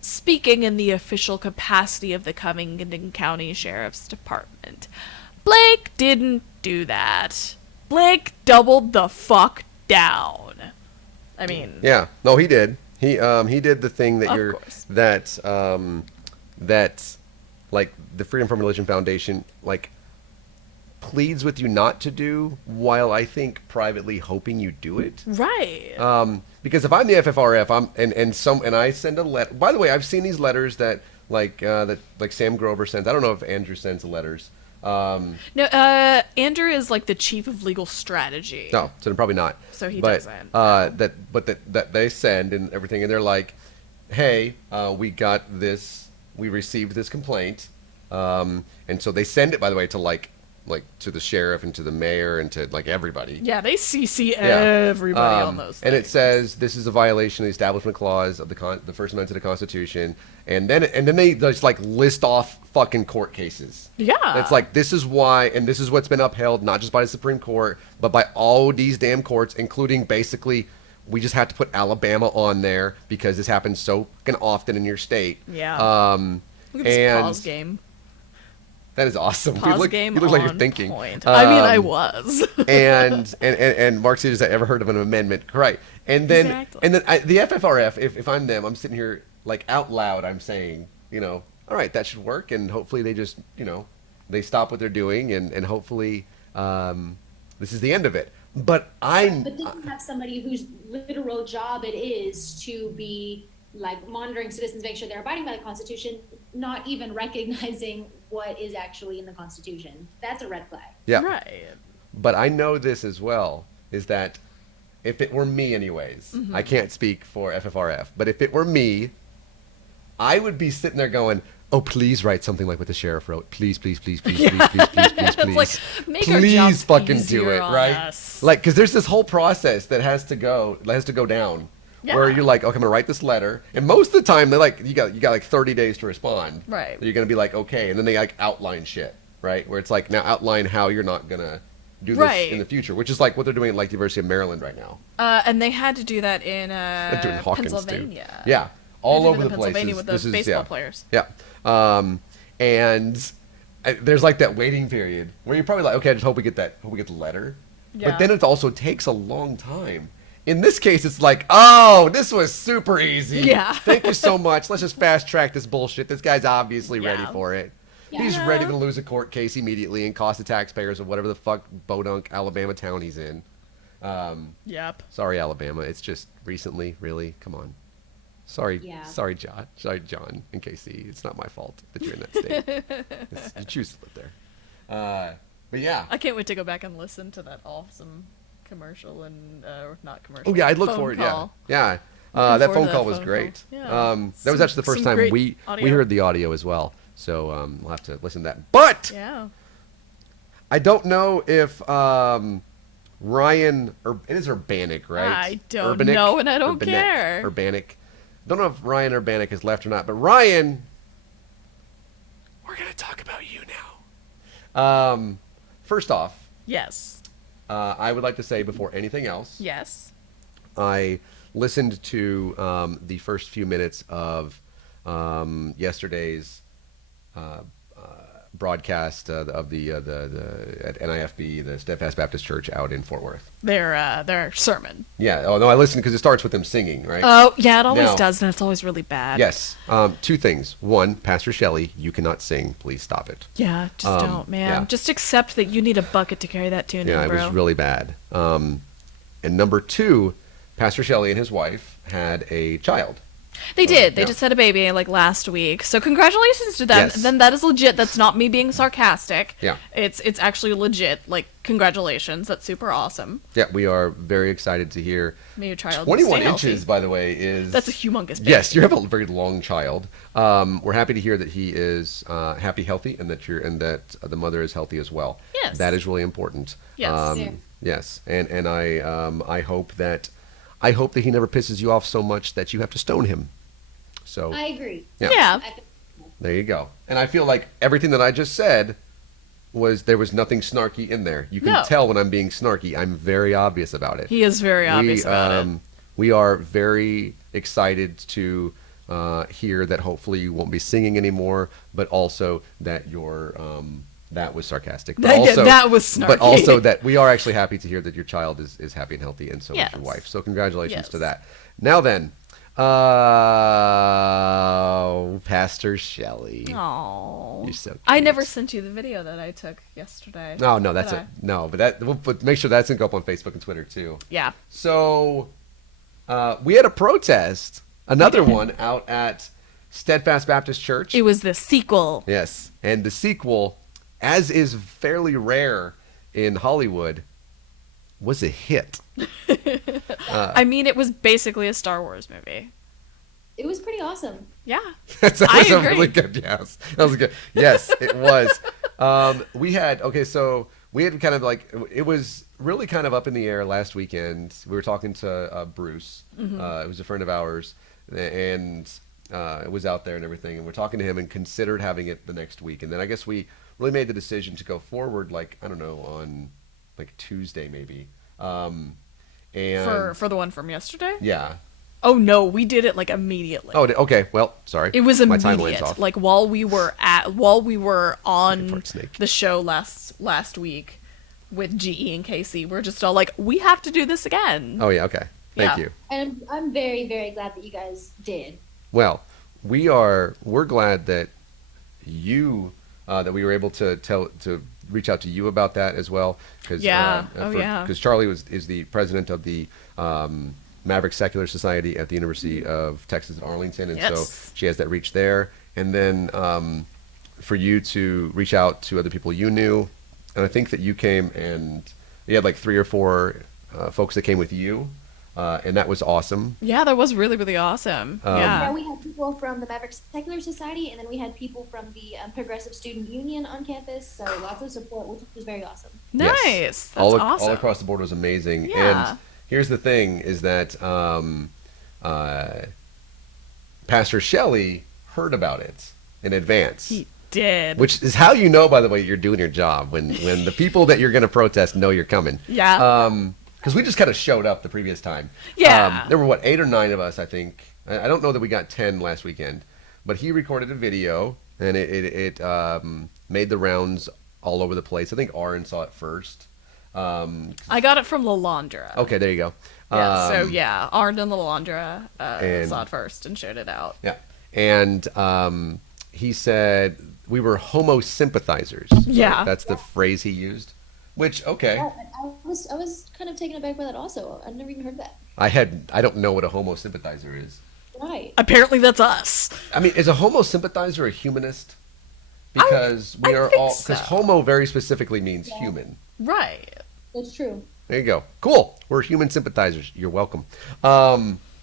speaking in the official capacity of the Covington County Sheriff's Department. Blake didn't do that. Blake doubled the fuck down. I mean, Yeah. No, he did. He did the thing that Of course. that like the Freedom from Religion Foundation like pleads with you not to do, while I think privately hoping you do it. right. Because if I'm the FFRF, and I send a letter. By the way, I've seen these letters that Sam Grover sends. I don't know if Andrew sends the letters. No, Andrew is like the chief of legal strategy. No, so probably not. So he but, doesn't. That they send and everything, and they're like, "Hey, we got this. We received this complaint," and so they send it. By the way, to like to the sheriff and to the mayor and to like everybody. Yeah, they CC everybody on those things. And it says this is a violation of the Establishment Clause of the First Amendment to the Constitution, and then they just like list off fucking court cases. Yeah. It's like this is why, and this is what's been upheld not just by the Supreme Court, but by all these damn courts, including basically we just have to put Alabama on there because this happens so fucking often in your state. Yeah. Look at this pause game. That is awesome. Pause you game look like you're on thinking. point. I mean, I was. and Mark says, "I ever heard of an amendment?" Right. And then Exactly. the FFRF, if I'm them, I'm sitting here like out loud. I'm saying, all right, that should work, and hopefully they just, they stop what they're doing, and hopefully this is the end of it. But But then you have somebody whose literal job it is to be like monitoring citizens, make sure they're abiding by the Constitution, not even recognizing what is actually in the Constitution. That's a red flag. yeah. Right. But I know this as well, is that if it were me anyways, I can't speak for FFRF, but if it were me, I would be sitting there going, oh, please write something like what the sheriff wrote. Please, please, please, please, please, please, please, please, please. Like, make our Please jobs fucking do easier it, on right? us. Like, because there's this whole process that has to go down. Yeah. Where you're like, okay, I'm gonna write this letter, and most of the time they're like, you got like 30 days to respond. Right. You're gonna be like, okay, and then they like outline shit, right? Where it's like, now outline how you're not gonna do this Right. in the future, which is like what they're doing at like the University of Maryland right now. And they had to do that in They're doing Hawkins Pennsylvania. too. Yeah, all They did over it the in place. Pennsylvania with the baseball players. Yeah, and there's like that waiting period where you're probably like, okay, I just hope we get the letter. Yeah. But then it also takes a long time. In this case, it's like, oh, this was super easy. Yeah. Thank you so much. Let's just fast track this bullshit. This guy's obviously ready Yeah. for it. Yeah. He's ready to lose a court case immediately and cost the taxpayers of whatever the fuck bodunk Alabama town he's in. Yep. Sorry, Alabama. It's just recently, really. Come on. Sorry, Yeah. sorry, John. Sorry, John and Casey. It's not my fault that you're in that state. You choose to live there. But yeah. I can't wait to go back and listen to that awesome commercial and not commercial. Oh yeah, I'd look phone forward. call. Yeah. Looking That forward phone to call that was phone great. call. Yeah. That was actually the first Some time great we audio. heard the audio as well. So we'll have to listen to that. But Yeah. I don't know if Ryan, or it is Urbanic, right? I don't Urbanic? know, and I don't Urbanic, care. Urbanic. Don't know if Ryan Urbanic has left or not, but Ryan, we're gonna talk about you now. First off, Yes. I would like to say before anything else, Yes. I listened to the first few minutes of yesterday's broadcast of the at NIFB, the Steadfast Baptist Church out in Fort Worth. Their sermon. Yeah. Oh no, I listened because it starts with them singing, right? Oh yeah, it always Now- does, and it's always really bad. Yes. Two things. One, Pastor Shelley, you cannot sing. Please stop it. Yeah, just don't, man. yeah. Just accept that you need a bucket to carry that tune Yeah, in, it bro. was really bad. And number two, Pastor Shelley and his wife had a child. They did. They yeah. just had a baby like last week. So congratulations to them. Yes. Then that is legit. That's not me being sarcastic. Yeah. It's actually legit. Like congratulations. That's super awesome. Yeah, we are very excited to hear. May your child 21 stay healthy. inches, by the way, is... That's a humongous baby. Yes, you have a very long child. We're happy to hear that he is happy, healthy, and that the mother is healthy as well. Yes. That is really important. Yes. Yeah. Yes, and I hope that he never pisses you off so much that you have to stone him. So I agree. Yeah. there you go. And I feel like everything that I just said there was nothing snarky in there. You can No. tell when I'm being snarky. I'm very obvious about it. He is very obvious about it. We are very excited to hear that hopefully you won't be singing anymore, but also that that was sarcastic. But That was snarky. But also that we are actually happy to hear that your child is happy and healthy, and so Yes. is your wife. So congratulations to Yes. that. Now then, Pastor Shelley. Aww. You're so I cute. never sent you the video that I took yesterday. No, that's did it. I? No, but make sure that's gonna go up on Facebook and Twitter too. Yeah. So we had a protest, another one out at Steadfast Baptist Church. It was the sequel. Yes, and the sequel, as is fairly rare in Hollywood, was a hit. I mean, it was basically a Star Wars movie. It was pretty awesome. Yeah. That I was a agree. really good yes. That was good. Yes, it was. We had kind of like, it was really kind of up in the air last weekend. We were talking to Bruce. Mm-hmm. It was a friend of ours, and it was out there and everything. And we're talking to him and considered having it the next week. And then I guess we really made the decision to go forward, like, I don't know, on like Tuesday maybe. And For the one from yesterday? yeah. Oh no, we did it like immediately. Oh, okay. Well, sorry. It was My timeline's immediate. off. Like while we were on Fart snake. the show last week with GE and Casey, we're just all like, we have to do this again. Oh yeah. Okay. Thank Yeah. you. And I'm very, very glad that you guys did. Well, we're glad that that we were able to reach out to you about that as well, because Yeah. Yeah. because Charlie is the president of the Maverick Secular Society at the University of Texas at Arlington, and Yes. so she has that reach there. And then for you to reach out to other people you knew, and I think that you came and you had like 3 or 4 folks that came with you, and that was awesome. Yeah, that was really, really awesome. Yeah, Yeah. we had people from the Maverick Secular Society, and then we had people from the Progressive Student Union on campus. So lots of support, which was very awesome. Nice. Yes. That's all awesome. across the board was amazing. Yeah. And here's the thing: is that Pastor Shelley heard about it in advance, He did. which is how you know, by the way, you're doing your job when the people that you're going to protest know you're coming. Yeah. Because we just kind of showed up the previous time. Yeah. There were 8 or 9 of us, I think. I don't know that we got 10 last weekend, but he recorded a video and it made the rounds all over the place. I think Aaron saw it first. I got it from Lalandra. Okay, there you go. Yeah, so yeah, Arn and Lalandra and- saw it first and showed it out. Yeah. And he said we were homo sympathizers. Yeah. That's the phrase he used. Which, okay. I was kind of taken aback by that also. I'd never even heard that. I don't know what a homo sympathizer is. Right. Apparently that's us. I mean, is a homo sympathizer a humanist? Because we are think all, so. because homo very specifically means human. Right. That's true. There you go. Cool. We're human sympathizers. You're welcome.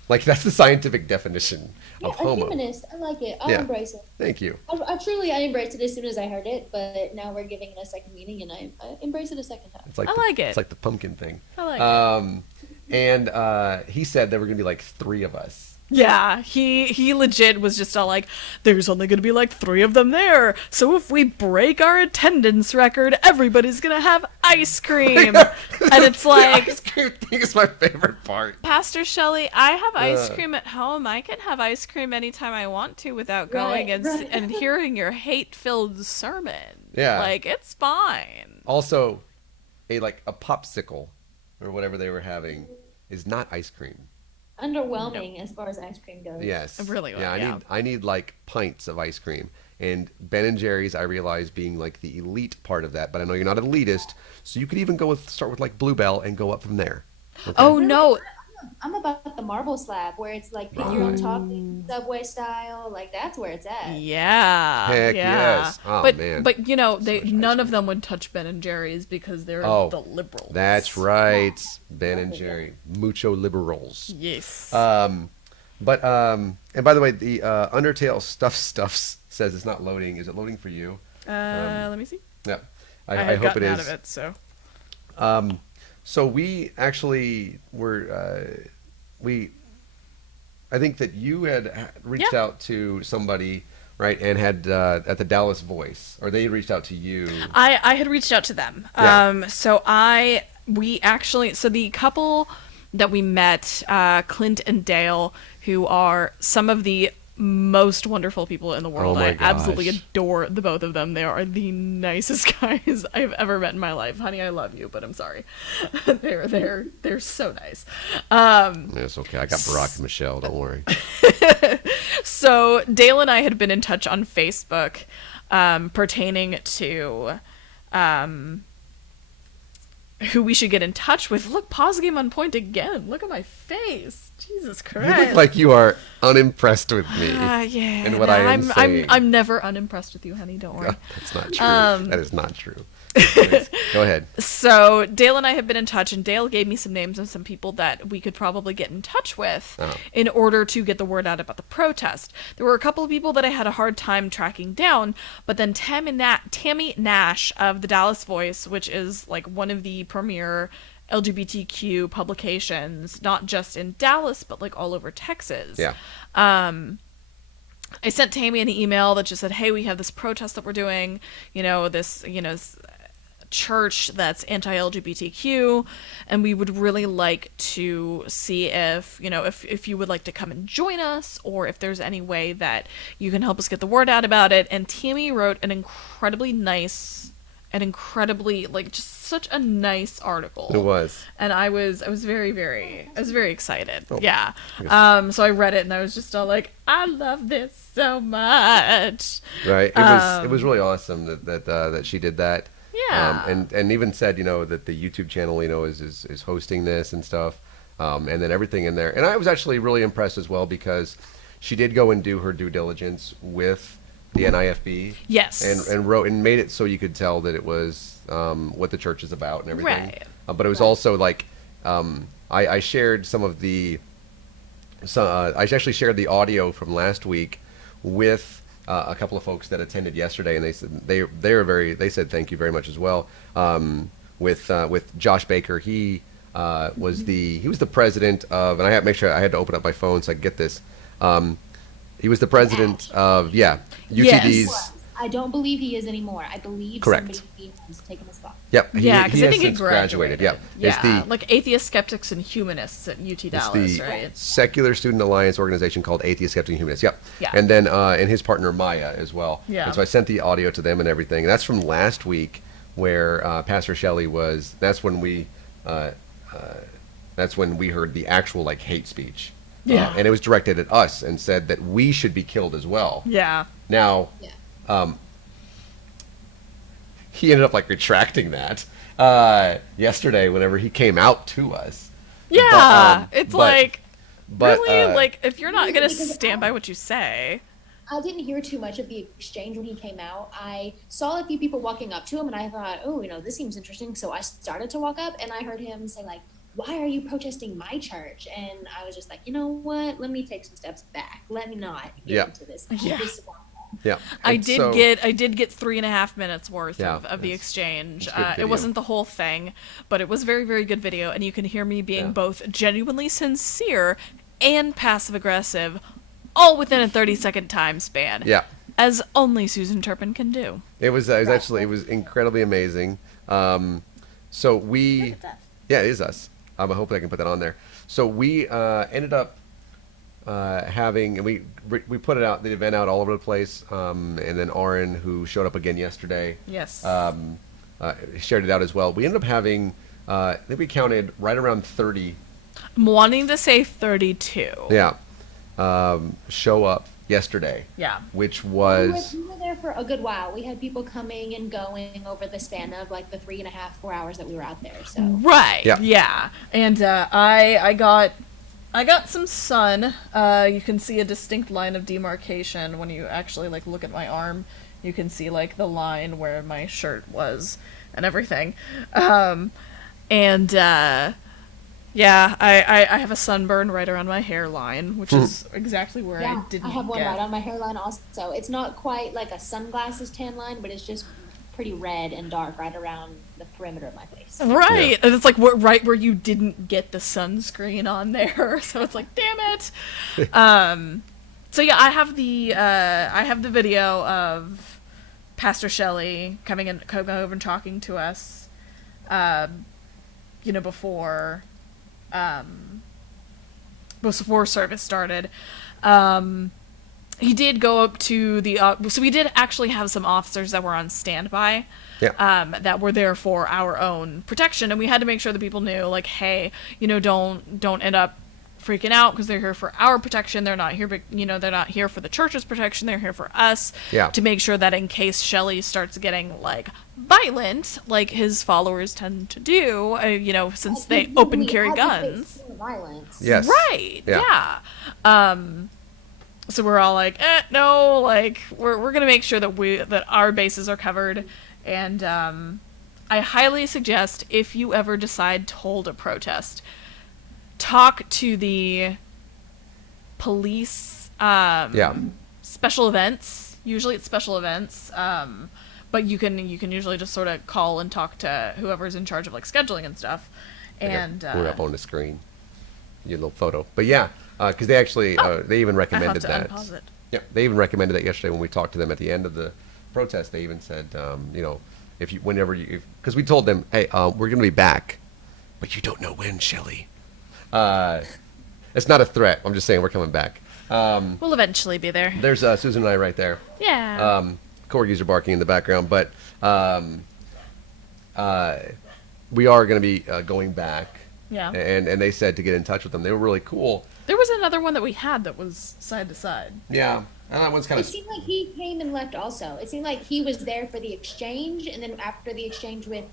Like that's the scientific definition Yeah, of a homo. humanist. I like it. I'll Yeah. embrace it. Thank you. I embraced it as soon as I heard it, but now we're giving it a second meaning, and I embrace it a second time. It's like I like it. It's like the pumpkin thing. I like it. And he said there were gonna be like 3 of us. Yeah, he legit was just all like, there's only gonna be like 3 of them there, so if we break our attendance record, everybody's gonna have ice cream. And it's like, The ice cream thing is my favorite part. Pastor Shelley, I have ice cream at home. I can have ice cream anytime I want to without going Right. and hearing your hate-filled sermon. Yeah. Like, it's fine. Also, a popsicle or whatever they were having is not ice cream. Underwhelming as far as ice cream goes. Yes. Really well, Yeah, yeah. I need like pints of ice cream. And Ben and Jerry's, I realize, being like the elite part of that, but I know you're not an elitist, so you could even start with like Bluebell and go up from there. Okay? Oh, no. I'm about the marble slab where it's like pick your own topping, Subway style. Like that's where it's at. Yeah. Heck yeah. yes. Oh, but, man. But, you know, So much ice none of cream. them would touch Ben and Jerry's because they're Oh, the liberals. That's right. Ben and Jerry. Mucho liberals. Yes. And by the way, the Undertale Stuffs says it's not loading. Is it loading for you? Let me see. Yeah. I I had hope it gotten out is. of it, so. So we actually were, I think that you had reached Yeah. out to somebody, right, and had at the Dallas Voice, or they had reached out to you. I had reached out to them. Yeah. So the couple that we met, Clint and Dale, who are some of the most wonderful people in the world. Oh my I absolutely gosh. adore the both of them. They are the nicest guys I've ever met in my life. Honey, I love you, but I'm sorry. they're so nice. It's okay. I got Barack and Michelle. Don't worry. So Dale and I had been in touch on Facebook pertaining to who we should get in touch with. Look, pause game on point again. Look at my face. Jesus You Christ. look like you are unimpressed with me. Yeah. and what I am saying. I'm never unimpressed with you, honey. Don't worry. That's not true. That is not true. Go ahead. So Dale and I have been in touch, and Dale gave me some names of some people that we could probably get in touch with in order to get the word out about the protest. There were a couple of people that I had a hard time tracking down, but then Tammy Nash of the Dallas Voice, which is like one of the premier LGBTQ publications, not just in Dallas, but like all over Texas. Yeah. I sent Tammy an email that just said, hey, we have this protest that we're doing, this church that's anti-LGBTQ, and we would really like to see if you would like to come and join us, or if there's any way that you can help us get the word out about it. And Tammy wrote an incredibly nice just such a nice article. It was. And I was very, very excited. Oh, yeah. So I read it and I was just all like, I love this so much. Right. It was really awesome that she did that. Yeah. And even said, that the YouTube channel, is hosting this and stuff. And then everything in there. And I was actually really impressed as well because she did go and do her due diligence with the NIFB. Yes. And wrote and made it so you could tell that it was what the church is about and everything. Right. But it was also like I shared some of the I actually shared the audio from last week with a couple of folks that attended yesterday, and they said they said thank you very much as well. With Josh Bakker, he was the president of, and I had to make sure I had to open up my phone so I could get this. He was the president of UTD's. Yes. I don't believe he is anymore. I believe Correct. somebody has taken his spot. Yep. Yeah, because I has think he since graduated. Yep. Yeah, It's like Atheist Skeptics and Humanists at UT Dallas, the right? secular student alliance organization called Atheist Skeptics and Humanists. Yep. Yeah. And then and his partner Maya as well. Yeah. And so I sent the audio to them and everything. And that's from last week, where Pastor Shelley was. That's when we heard the actual like hate speech. Yeah. And it was directed at us and said that we should be killed as well. Yeah. Now, Yeah. he ended up like retracting that yesterday whenever he came out to us. Yeah, But, but, really, like, if you're not going to stand by what you say. I didn't hear too much of the exchange when he came out. I saw a few people walking up to him, and I thought, oh, this seems interesting. So I started to walk up, and I heard him say, like, why are you protesting my church? And I was just like, you know what? Let me take some steps back. Let me not get into this. Yeah. Yeah, I did get 3.5 minutes worth of the it's exchange. good video. It wasn't the whole thing, but it was very, very good video, and you can hear me being both genuinely sincere and passive aggressive, all within a 30-second time span. Yeah, as only Susan Turpin can do. it was incredibly amazing. So we, yeah, it is us. I hope I can put that on there. So we ended up having, and we put it out, the event out all over the place, and then Aaron, who showed up again yesterday, Yes. shared it out as well. We ended up having, I think we counted right around 30. I'm wanting to say 32. Yeah, show up yesterday. Yeah. Which was We were there for a good while. We had people coming and going over the span of like the 3.5, 4 hours that we were out there. So Right. Yeah. And I got some sun. You can see a distinct line of demarcation when you actually like look at my arm. You can see like the line where my shirt was and everything. Yeah, I have a sunburn right around my hairline, which is exactly where I didn't I have one get. right on my hairline also. It's not quite like a sunglasses tan line, but it's just pretty red and dark right around the perimeter of my face. Right, Yeah. and it's like right where you didn't get the sunscreen on there, so it's like, damn it. So yeah, I have the video of Pastor Shelley coming over and talking to us, before service started. He did go up to the so we did actually have some officers that were on standby, that were there for our own protection, and we had to make sure that people knew, like, hey, don't end up freaking out because they're here for our protection. They're not here, they're not here for the church's protection. They're here for us, to make sure that in case Shelley starts getting like violent, like his followers tend to do, since they open carry guns. Violence. Yes. Right. Yeah. So we're all like, no, like we're gonna make sure that our bases are covered, and I highly suggest, if you ever decide to hold a protest, talk to the police. Special events. Usually it's special events. But you can usually just sort of call and talk to whoever's in charge of like scheduling and stuff. And we're up on the screen, your little photo. But yeah, because they actually they even recommended that. Unpause it. Yeah, they even recommended that yesterday when we talked to them at the end of the protest. They even said, if you, because we told them, hey, we're going to be back, but you don't know when, Shelley. It's not a threat. I'm just saying we're coming back. We'll eventually be there. There's Susan and I right there. Yeah. Corgis are barking in the background, but we are going to be going back. Yeah. And they said to get in touch with them. They were really cool. There was another one that we had that was side to side. Yeah. And that one's kind It of... seemed like he came and left also. It seemed like he was there for the exchange, and then after the exchange with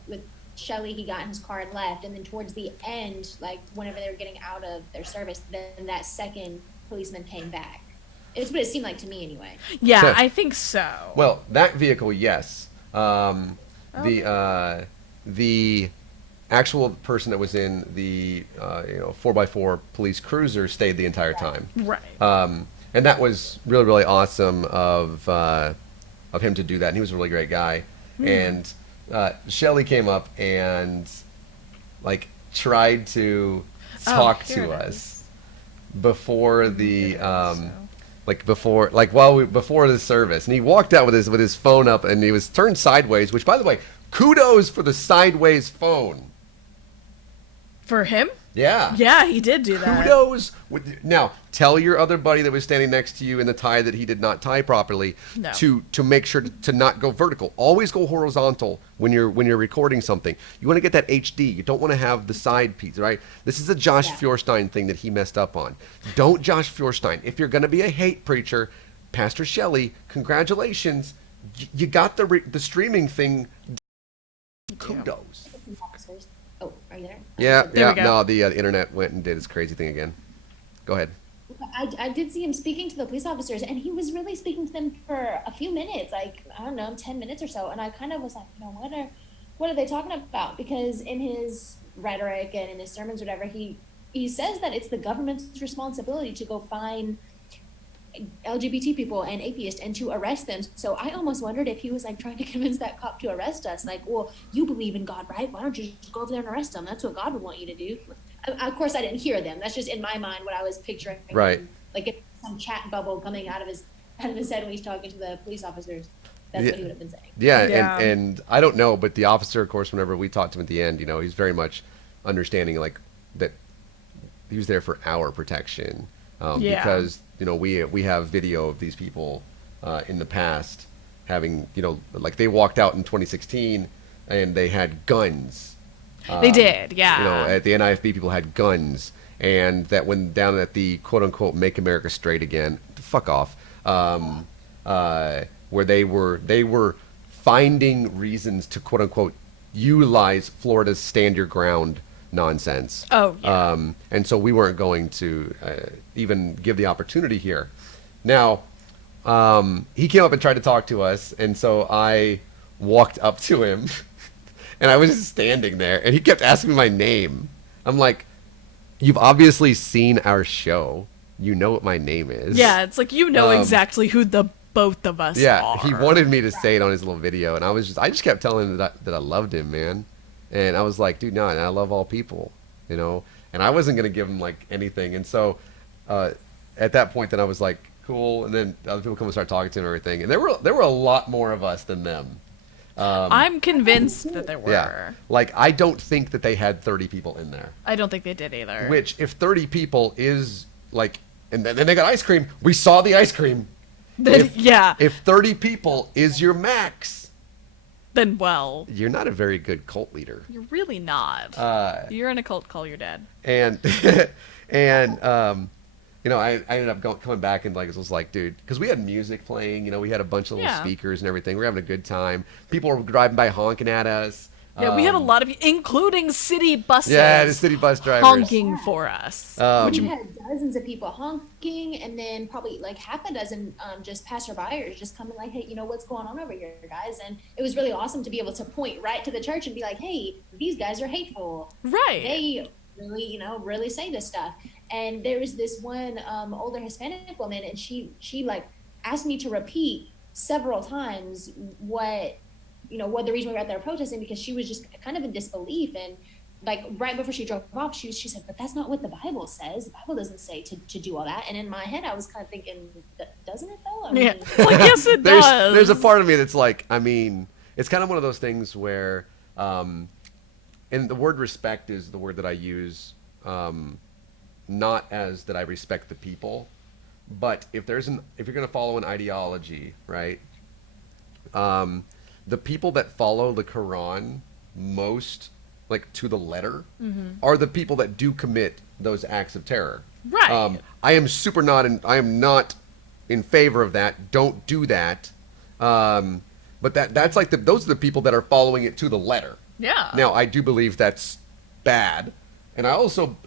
Shelley, he got in his car and left. And then towards the end, like whenever they were getting out of their service, then that second policeman came back. It's what it seemed like to me anyway. Yeah, So- I think so. Well, that vehicle, yes. The actual person that was in the 4x4 police cruiser stayed the entire time. Right. And that was really, really awesome of him to do that. And he was a really great guy. And Shelley came up and like tried to talk here to it us before the so. before the service. And he walked out with his phone up, and he was turned sideways, which, by the way, kudos for the sideways phone. For him? Yeah. Yeah, he did do that. Kudos. Now, tell your other buddy that was standing next to you in the tie that he did not tie properly to make sure to not go vertical. Always go horizontal when you're recording something. You want to get that HD. You don't want to have the side piece, right? This is a Josh Feuerstein thing that he messed up on. Don't Josh Feuerstein. If you're going to be a hate preacher, Pastor Shelley, congratulations. You got the streaming thing. Kudos. Are you there? Yeah, There we go. no, the internet went and did its crazy thing again. Go ahead. I did see him speaking to the police officers, and he was really speaking to them for a few minutes, like, I don't know, 10 minutes or so. And I kind of was like, what are they talking about? Because in his rhetoric and in his sermons, whatever, he says that it's the government's responsibility to go find LGBT people and atheists and to arrest them. So I almost wondered if he was like trying to convince that cop to arrest us. Like, well, you believe in God, right? Why don't you just go over there and arrest them? That's what God would want you to do. Of course, I didn't hear them. That's just in my mind what I was picturing. Right. Like if some chat bubble coming out of his head when he's talking to the police officers. That's what he would have been saying. Yeah. And I don't know, but the officer, of course, whenever we talked to him at the end, he's very much understanding like that he was there for our protection. Because we have video of these people in the past having like they walked out in 2016 and they had guns. They did, yeah. At the NIFB, people had guns, and that when down at the quote unquote "Make America Straight Again," fuck off, where they were finding reasons to quote unquote utilize Florida's stand your ground nonsense. Oh, yeah. And so we weren't going to even give the opportunity here. Now, he came up and tried to talk to us, and so I walked up to him, and I was just standing there, and he kept asking me my name. I'm like, you've obviously seen our show. You know what my name is. Yeah, it's like exactly who the both of us are. Yeah, he wanted me to say it on his little video, and I just kept telling him that I loved him, man. And I was like, dude, no, I love all people, and I wasn't going to give him like anything. And so at that point, then I was like, cool. And then other people come and start talking to him and everything. And there were a lot more of us than them. I'm convinced that there were. Yeah. Like, I don't think that they had 30 people in there. I don't think they did either. Which, if 30 people is like, and then they got ice cream. We saw the ice cream. Yeah. If 30 people is your max, then well, you're not a very good cult leader. You're really not. You're in a cult, call your dad. And I ended up coming back and was like, dude, because we had music playing. We had a bunch of little speakers and everything. We were having a good time. People were driving by honking at us. Yeah, we had a lot of, including city buses. Yeah, the city bus drivers honking for us. We had dozens of people honking, and then probably like half a dozen just passerbyers just coming like, hey, what's going on over here, guys? And it was really awesome to be able to point right to the church and be like, hey, these guys are hateful. Right. They really, really say this stuff. And there was this one older Hispanic woman, and she like asked me to repeat several times what the reason we were out there protesting, because she was just kind of in disbelief. And like right before she drove off, she said, but that's not what the Bible says. The Bible doesn't say to do all that. And in my head, I was kind of thinking, doesn't it though? Yeah. Like, yes, it does. There's a part of me that's like, it's kind of one of those things where, and the word respect is the word that I use, not as that I respect the people, but if you're going to follow an ideology, right? The people that follow the Quran most, like to the letter, are the people that do commit those acts of terror. Right. I am not in favor of that. Don't do that. But that's like those are the people that are following it to the letter. Yeah. Now, I do believe that's bad. And I also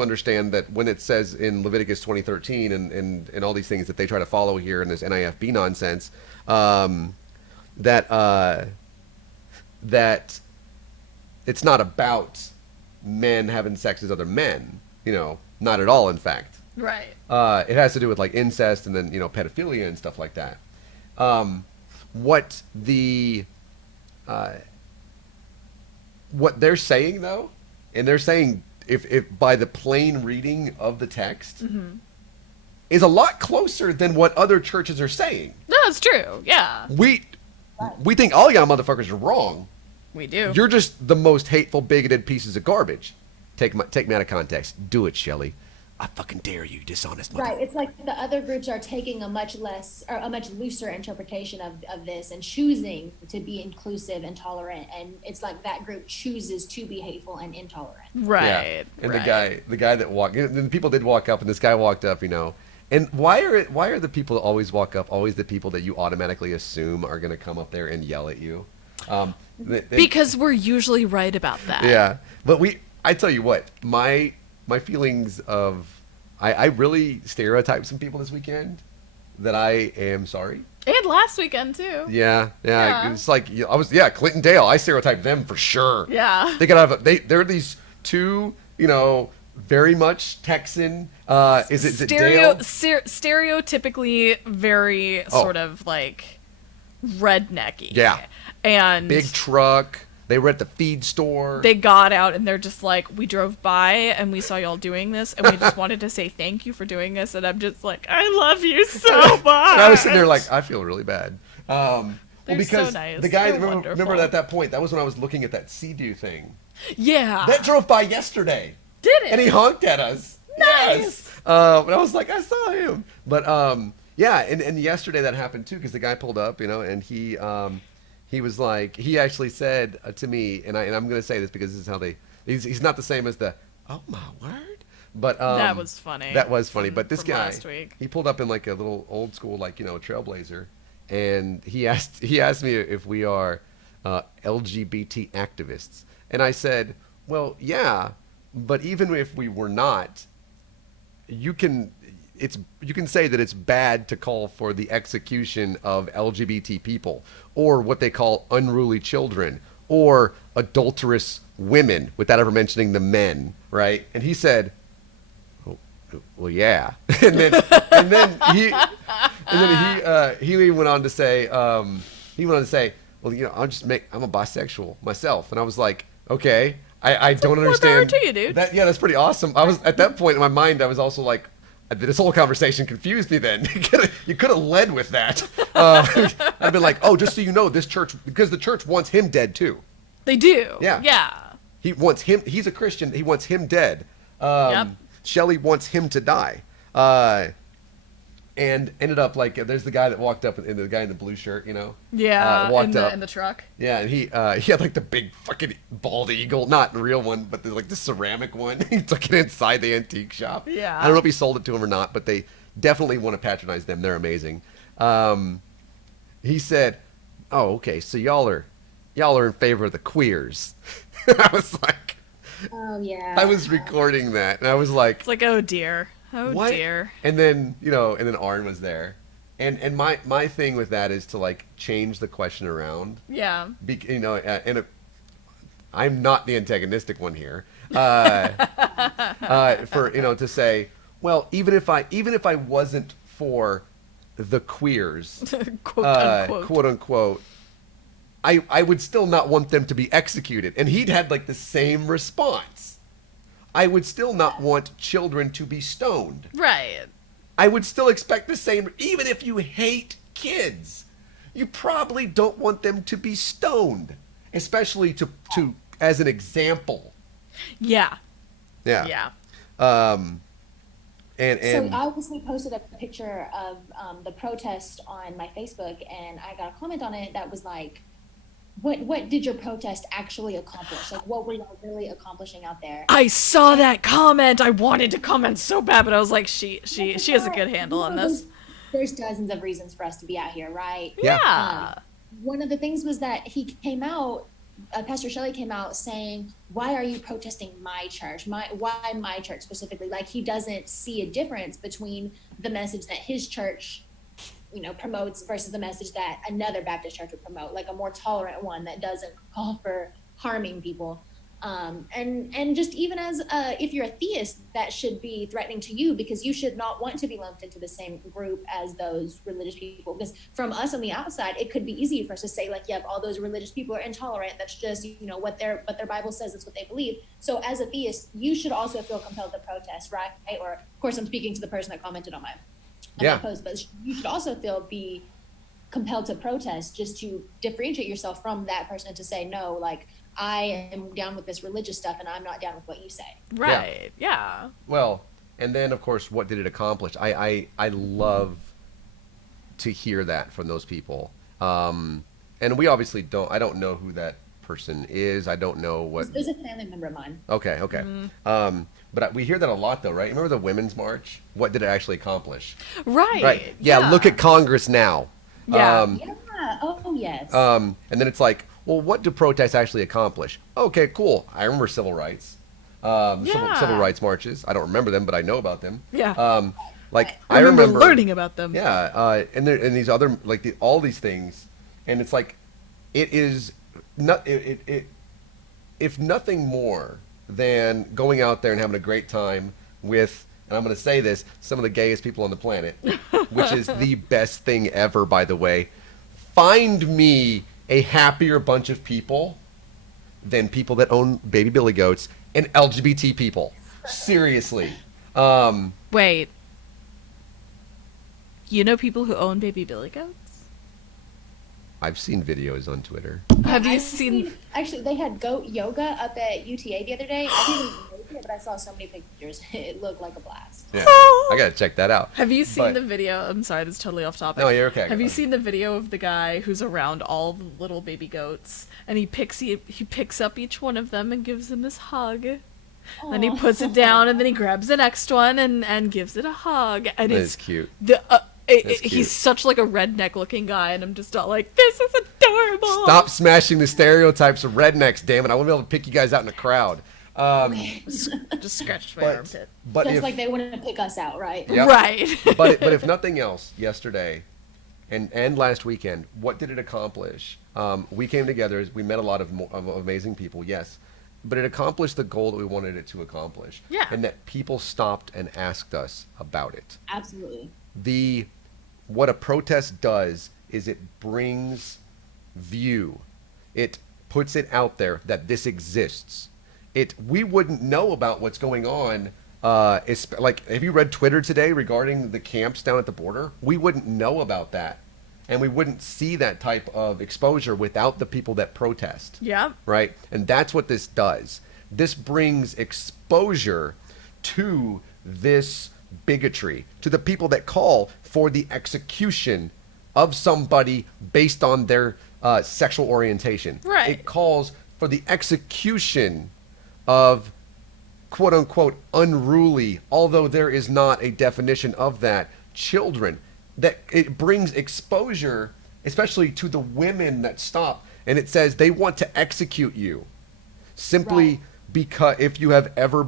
understand that when it says in Leviticus 20:13 and all these things that they try to follow here in this NIFB nonsense, that it's not about men having sex as other men, not at all, in fact. Right. It has to do with like incest and then, pedophilia and stuff like that. What they're saying though, and they're saying if by the plain reading of the text, is a lot closer than what other churches are saying. No, it's true. Yeah. We think all y'all motherfuckers are wrong. We do. You're just the most hateful, bigoted pieces of garbage. Take me out of context. Do it, Shelley. I fucking dare you, dishonest mother. Right. It's like the other groups are taking a much looser interpretation of this and choosing to be inclusive and tolerant. And it's like that group chooses to be hateful and intolerant. Yeah. Right. And right. the guy that walked, the people did walk up, and this guy walked up, And why are the people that always walk up always the people that you automatically assume are going to come up there and yell at you? Because we're usually right about that. Yeah, but I tell you what, my feelings of I really stereotyped some people this weekend that I am sorry. And last weekend too. Yeah. Yeah. It's like Clinton Dale. I stereotyped them for sure. Yeah. They gotta have they're these two, very much Texan. Is it Dale? Stereotypically very sort of like rednecky. Yeah. And Big truck. They were at the feed store. they got out and they're just like, we drove by and we saw y'all doing this and we just wanted to say thank you for doing this. And I'm just like, I love you so much. And I was sitting there like, I feel really bad. They're because so nice. the guy, They're remember wonderful. at that point, that was when I was looking at that Sea-Doo thing. Yeah. That drove by yesterday. Did it? And he honked at us. Nice. Yes. But I was like, I saw him. But yeah, and yesterday that happened too, because the guy pulled up, and he was like, he actually said to me, and I'm going to say this because this is how he's not the same as the, oh my word. But that was funny. That was funny. But this from guy, last week. he pulled up in like a little old school, like, Trailblazer, and he asked me if we are LGBT activists, and I said, well, yeah, but even if we were not, you can say that it's bad to call for the execution of LGBT people, or what they call unruly children, or adulterous women, without ever mentioning the men, right? And he said, well, yeah. and then he went on to say, well, I'm a bisexual myself, and I was like, okay, I don't understand. More power to you, dude. That's pretty awesome. I was at that point in my mind, I was also like, this whole conversation confused me then. You could have led with that. I'd been like, oh, just so you know, this church, because the church wants him dead too. They do. Yeah. Yeah. He wants him, he's a Christian, he wants him dead. Yep. Shelley wants him to die. And ended up like, there's the guy that walked up, and the guy in the blue shirt, Yeah. walked up. In the truck. Yeah, and he had like the big fucking bald eagle, not the real one, but like the ceramic one. He took it inside the antique shop. Yeah. I don't know if he sold it to him or not, but they definitely want to patronize them. They're amazing. He said, "Oh, okay, so y'all are in favor of the queers." I was like, Oh yeah. I was recording that, and I was like, It's like, oh dear. Oh what? dear. And then and then Arn was there, and my thing with that is to like change the question around. Yeah. I'm not the antagonistic one here. For to say, well, even if I wasn't for the queers, quote unquote, I would still not want them to be executed. And he'd had like the same response. I would still not want children to be stoned. Right. I would still expect the same, even if you hate kids. You probably don't want them to be stoned, especially to as an example. Yeah. Yeah. Yeah. And So I obviously posted a picture of the protest on my Facebook, and I got a comment on it that was like, what did your protest actually accomplish? Like, what were y'all really accomplishing out there? I saw that comment. I wanted to comment so bad, but I was like, she has a good handle on this. There's dozens of reasons for us to be out here, right? Yeah. One of the things was that he came out, Pastor Shelley came out saying, why are you protesting my church? Why my church specifically? Like, he doesn't see a difference between the message that his church promotes versus the message that another Baptist church would promote, like a more tolerant one that doesn't call for harming people. And just even as if you're a theist, that should be threatening to you, because you should not want to be lumped into the same group as those religious people. Because from us on the outside, it could be easy for us to say, like, yep, all those religious people are intolerant. That's just what their Bible says. That's what they believe. So as a theist, you should also feel compelled to protest, right? Or of course, I'm speaking to the person that commented on my post, but you should also be compelled to protest, just to differentiate yourself from that person, to say, no, like, I am down with this religious stuff and I'm not down with what you say. Right. Yeah. well, and then of course, what did it accomplish? I love to hear that from those people. And we obviously I don't know who that person is. I don't know what. It was a family member of mine. Okay. Mm-hmm. But we hear that a lot, though, right? Remember the Women's March? What did it actually accomplish? Right. Right. Yeah. Look at Congress now. Yeah. Yeah. Oh, yes. And then it's like, well, what do protests actually accomplish? Okay, cool. I remember civil rights. Civil rights marches. I don't remember them, but I know about them. Yeah. Like I remember learning about them. Yeah, and these other all these things, and it's like it is not if nothing more than going out there and having a great time with, and I'm going to say this, some of the gayest people on the planet, which is the best thing ever, by the way. Find me a happier bunch of people than people that own baby billy goats and LGBT people. Seriously. Wait. You know people who own baby billy goats? I've seen videos on Twitter. Have you seen... Actually, they had goat yoga up at UTA the other day. I didn't make it, but I saw so many pictures. It looked like a blast. Yeah, I gotta check that out. Have you seen the video? I'm sorry, this is totally off topic. No, you're okay. Have you seen the video of the guy who's around all the little baby goats, and he picks up each one of them and gives them this hug? Then he puts it down, and then he grabs the next one and gives it a hug. And That is cute. He's such like a redneck looking guy, and I'm just not like, this is adorable. Stop smashing the stereotypes of rednecks, damn it. I want to be able to pick you guys out in a crowd. Just scratched my armpit. But Just if, like they want to pick us out, right? Yep. Right. but if nothing else, yesterday and last weekend, what did it accomplish? We came together, we met a lot of amazing people, yes. But it accomplished the goal that we wanted it to accomplish. Yeah. And that people stopped and asked us about it. Absolutely. What a protest does is it brings view. It puts it out there that this exists. We wouldn't know about what's going on. Like, have you read Twitter today regarding the camps down at the border? We wouldn't know about that. And we wouldn't see that type of exposure without the people that protest. Yeah. Right? And that's what this does. This brings exposure to this bigotry, to the people that call for the execution of somebody based on their sexual orientation. Right. It calls for the execution of quote unquote unruly, although there is not a definition of that, children. That it brings exposure, especially to the women that stop, and it says they want to execute you simply because if you have ever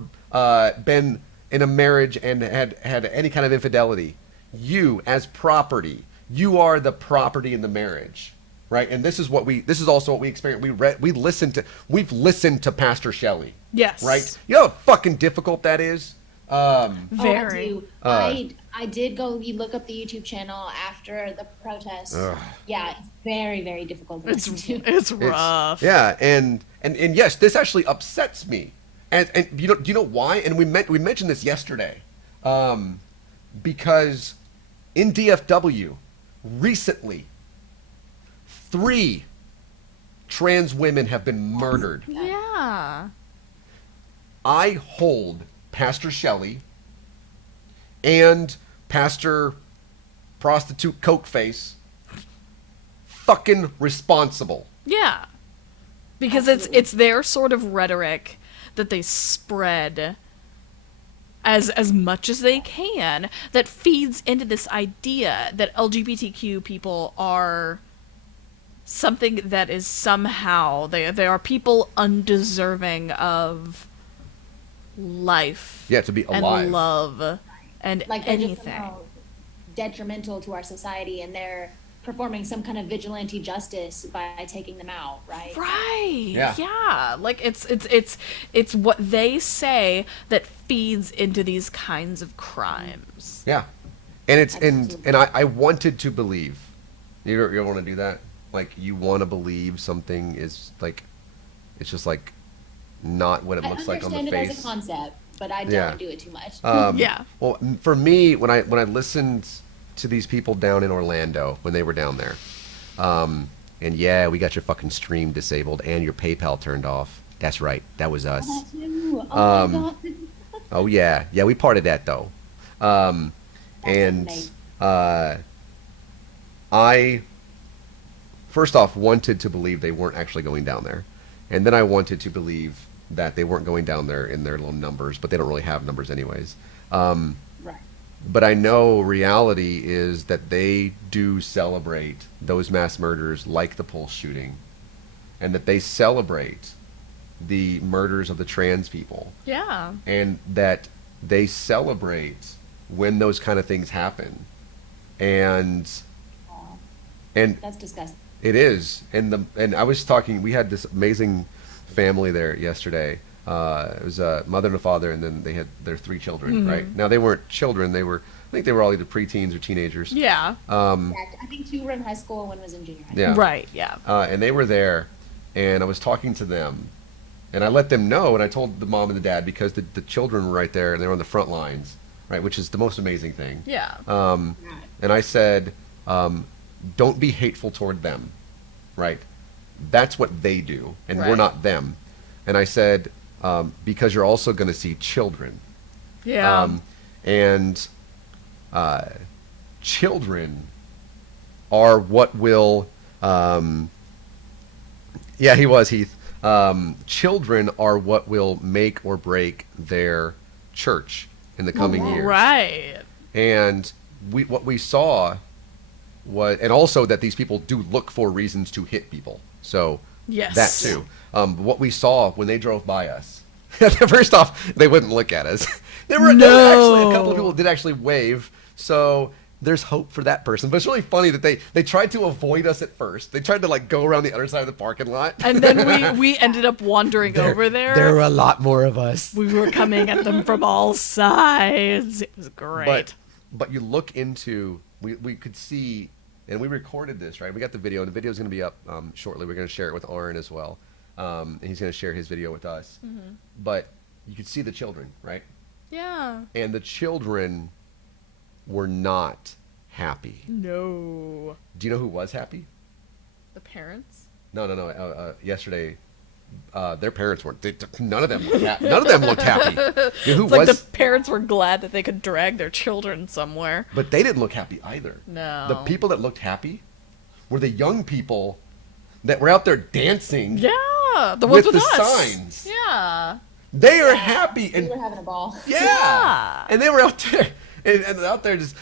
been in a marriage and had any kind of infidelity, you as property, you are the property in the marriage, right? And this is also what we experienced. We've listened to Pastor Shelley. Yes. Right? You know how fucking difficult that is? Very. I did go look up the YouTube channel after the protest. Yeah, it's very, very difficult to listen to. It's rough. And yes, this actually upsets me. And do you know why? And we mentioned this yesterday. Because in DFW recently 3 trans women have been murdered. Yeah. I hold Pastor Shelley and Pastor Prostitute Cokeface fucking responsible. Yeah. Because it's their sort of rhetoric that they spread as much as they can that feeds into this idea that LGBTQ people are something that is somehow they are people undeserving of life. Yeah, to be alive. And love and like they're anything. just somehow detrimental to our society, and they're performing some kind of vigilante justice by taking them out, right? Yeah. Yeah. Like it's what they say that feeds into these kinds of crimes. Yeah. And it's and I wanted to believe. You want to do that? Like, you want to believe something is like, it's just like not what it looks like on the face. I understand it as a concept, but I don't do it too much. Yeah. Well, for me, when I listened to these people down in Orlando when they were down there, and yeah, we got your fucking stream disabled and your PayPal turned off. That's right, that was us. Oh my God. Oh yeah, we parted that though. And I first off wanted to believe they weren't actually going down there, and then I wanted to believe that they weren't going down there in their little numbers, but they don't really have numbers anyways. Right. But I know reality is that they do celebrate those mass murders like the Pulse shooting, and that they celebrate the murders of the trans people. Yeah. And that they celebrate when those kind of things happen. And That's disgusting. it is. And I was talking, we had this amazing family there yesterday. It was a mother and a father, and then they had their 3 children, right? Now, they weren't children. I think they were all either preteens or teenagers. Yeah. I think 2 were in high school and 1 was in junior high. Yeah. Right. Yeah. And they were there, and I was talking to them, and I let them know, and I told the mom and the dad, because the children were right there, and they were on the front lines, right, which is the most amazing thing. Yeah. And I said, don't be hateful toward them, right? That's what they do, and we're Right. not them. And I said, because you're also going to see children. Yeah. And children are what will, yeah, he was, Heath. Children are what will make or break their church in the coming years. Right. And what we saw was, and also that these people do look for reasons to hit people. So Yes. that too. What we saw when they drove by us, first off, they wouldn't look at us. There were actually a couple of people did actually wave. So there's hope for that person. But it's really funny that they tried to avoid us at first. They tried to like go around the other side of the parking lot. And then we ended up wandering over there. There were a lot more of us. We were coming at them from all sides. It was great. But you look into, we could see, and we recorded this, right? We got the video, and the video is going to be up shortly. We're going to share it with Aaron as well. And he's going to share his video with us. Mm-hmm. But you could see the children, right? Yeah. And the children were not happy. No. Do you know who was happy? The parents? No. Yesterday, their parents weren't. None of them looked happy. None of them looked happy. You know who It's like was? the parents were glad that they could drag their children somewhere. But they didn't look happy either. No. The people that looked happy were the young people that were out there dancing. Yeah. The ones With with the us. signs. Yeah. They are happy, We and were having a ball. yeah, and they were out there, and out there just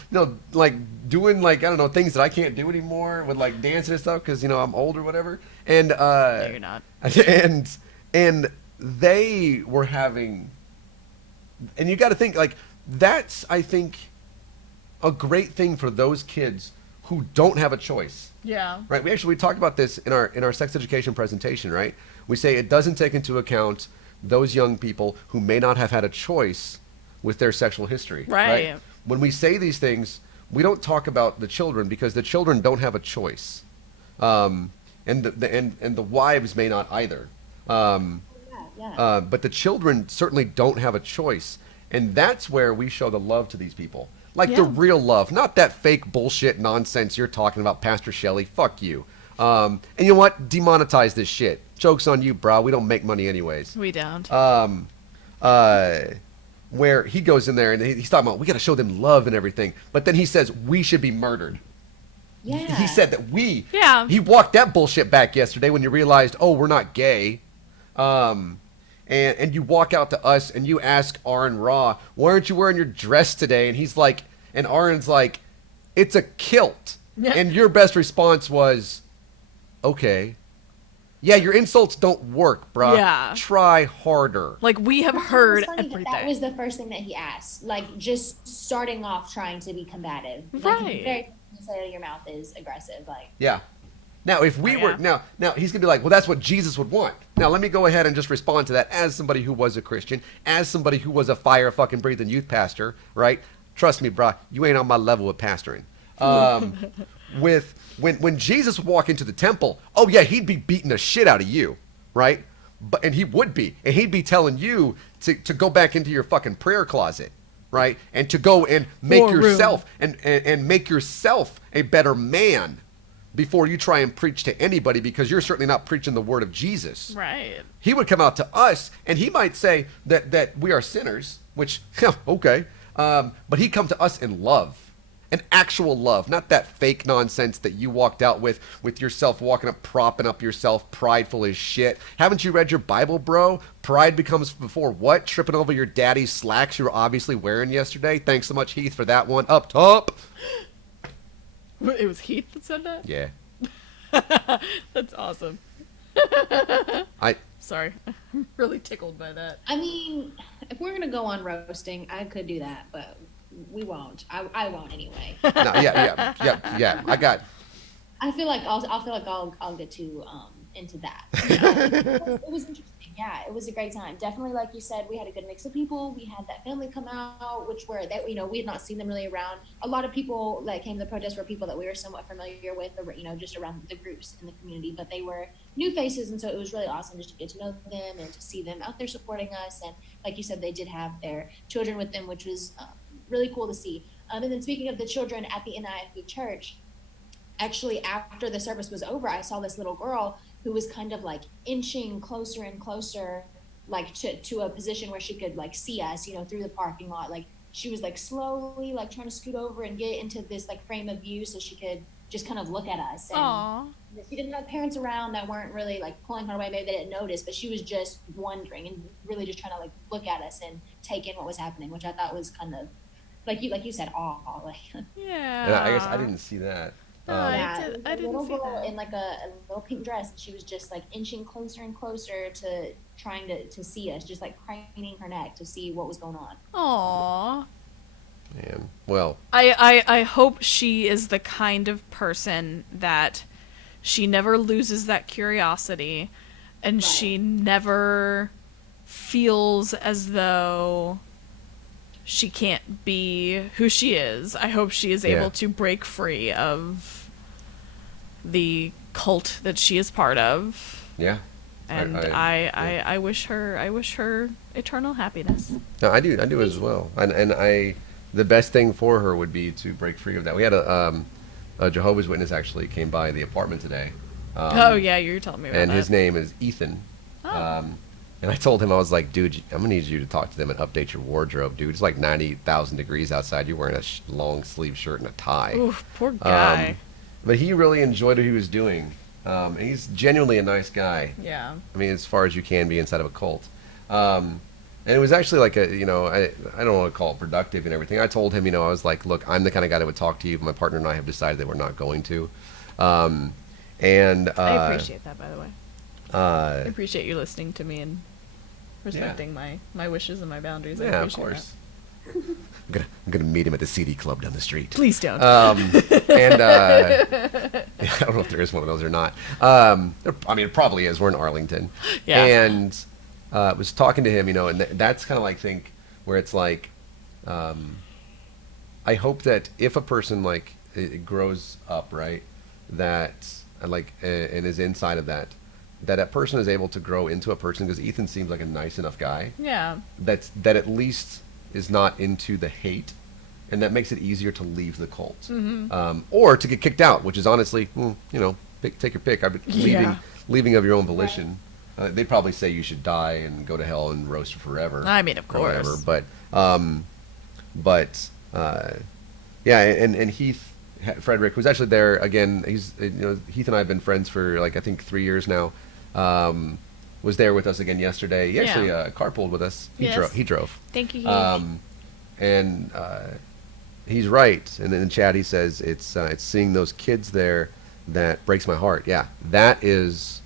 like doing like, I don't know, things that I can't do anymore with like dancing and stuff because I'm old or whatever. And No, you're not. and they were having, and you got to think like that's, I think, a great thing for those kids who don't have a choice. Yeah. Right. We talked about this in our sex education presentation, right? We say it doesn't take into account those young people who may not have had a choice with their sexual history. Right. When we say these things, we don't talk about the children because the children don't have a choice, and the wives may not either. But the children certainly don't have a choice, and that's where we show the love to these people. Like the real love, not that fake bullshit nonsense you're talking about, Pastor Shelley. Fuck you. And you know what? Demonetize this shit. Joke's on you, bro. We don't make money anyways. We don't. Where he goes in there and he's talking about, we got to show them love and everything. But then he says, we should be murdered. Yeah. He said that we. Yeah. He walked that bullshit back yesterday when you realized, oh, we're not gay. And you walk out to us and you ask Aaron Raw, why aren't you wearing your dress today? And he's like, and Aaron's like, it's a kilt. Yeah. And your best response was, okay. Yeah, your insults don't work, bruh. Yeah. Try harder. Like, we have It was heard funny that everything. That was the first thing that he asked. Like, just starting off trying to be combative. Like, Right. the very thing you say out of your mouth is aggressive. Like, Yeah. Now, if we were now he's gonna be like, well, that's what Jesus would want. Now, let me go ahead and just respond to that as somebody who was a Christian, as somebody who was a fire fucking breathing youth pastor, right? Trust me, bro, you ain't on my level with pastoring. When Jesus would walk into the temple, oh yeah, he'd be beating the shit out of you, right? And he would be, and he'd be telling you to go back into your fucking prayer closet, right? And to go and make More room. yourself and make yourself a better man before you try and preach to anybody, because you're certainly not preaching the word of Jesus. Right. He would come out to us and he might say that we are sinners, which, okay. But he'd come to us in love. An actual love, not that fake nonsense that you walked out with yourself walking up, propping up yourself, prideful as shit. Haven't you read your Bible, bro? Pride becomes before what? Tripping over your daddy's slacks you were obviously wearing yesterday? Thanks so much, Heath, for that one. Up top. It was Heath that said that? Yeah. That's awesome. Sorry. I'm really tickled by that. I mean, if we're gonna go on roasting, I could do that, but we won't. I won't anyway. No, yeah. I feel like I'll get too into that. It was interesting. Yeah, it was a great time. Definitely, like you said, we had a good mix of people. We had that family come out, which were that we had not seen them really around. A lot of people that came to the protest were people that we were somewhat familiar with, or just around the groups in the community. But they were new faces, and so it was really awesome just to get to know them and to see them out there supporting us. And like you said, they did have their children with them, which was really cool to see. And then speaking of the children at the NIFB church, actually after the service was over, I saw this little girl who was kind of like inching closer and closer, like to a position where she could like see us, through the parking lot. Like she was like slowly like trying to scoot over and get into this like frame of view so she could just kind of look at us. And Aww. she didn't have parents around that weren't really like pulling her away. Maybe they didn't notice, but she was just wondering and really just trying to like look at us and take in what was happening, which I thought was kind of like you said, awe. Like Yeah. And I guess I didn't see that. No, yeah, I it was didn't a little see girl that. in like a little pink dress, and she was just like inching closer and closer to trying to see us, just like craning her neck to see what was going on. Aww. Man, well, I hope she is the kind of person that she never loses that curiosity, and Right. she never feels as though she can't be who she is. I hope she is Yeah. able to break free of the cult that she is part of. yeah. And I wish her eternal happiness. No, I do as well. And the best thing for her would be to break free of that. We had a Jehovah's Witness actually came by the apartment today. Oh yeah, you're telling me about And that. his name is Ethan. Oh. And I told him, I was like, dude, I'm gonna need you to talk to them and update your wardrobe, dude. It's like 90,000 degrees outside. You're wearing a long sleeve shirt and a tie. Ooh, poor guy. But he really enjoyed what he was doing. And he's genuinely a nice guy. Yeah. I mean, as far as you can be inside of a cult. And it was actually like I don't want to call it productive and everything. I told him, I was like, look, I'm the kind of guy that would talk to you. My partner and I have decided that we're not going to. I appreciate that, by the way. I appreciate you listening to me and respecting my wishes and my boundaries. I Yeah, of appreciate course. I'm gonna meet him at the CD club down the street. that. Please don't. And I don't know if there is one of those or not. I mean, it probably is. We're in Arlington. Yeah. And was talking to him, and that's kind of like where it's like, I hope that if a person like it grows up, right, that and is inside of that person is able to grow into a person, because Ethan seems like a nice enough guy Yeah. that at least is not into the hate, and that makes it easier to leave the cult, or to get kicked out, which is honestly, take your pick. I've been leaving of your own volition. They'd probably say you should die and go to hell and roast forever. I mean, of or whatever. course. Yeah, and Heath Frederick, who's actually there again. He's Heath and I have been friends for I think 3 years now. Was there with us again yesterday. He actually carpooled with us. He drove. Thank you. Heath. And he's right. And in chat he says it's seeing those kids there that breaks my heart. Yeah, that was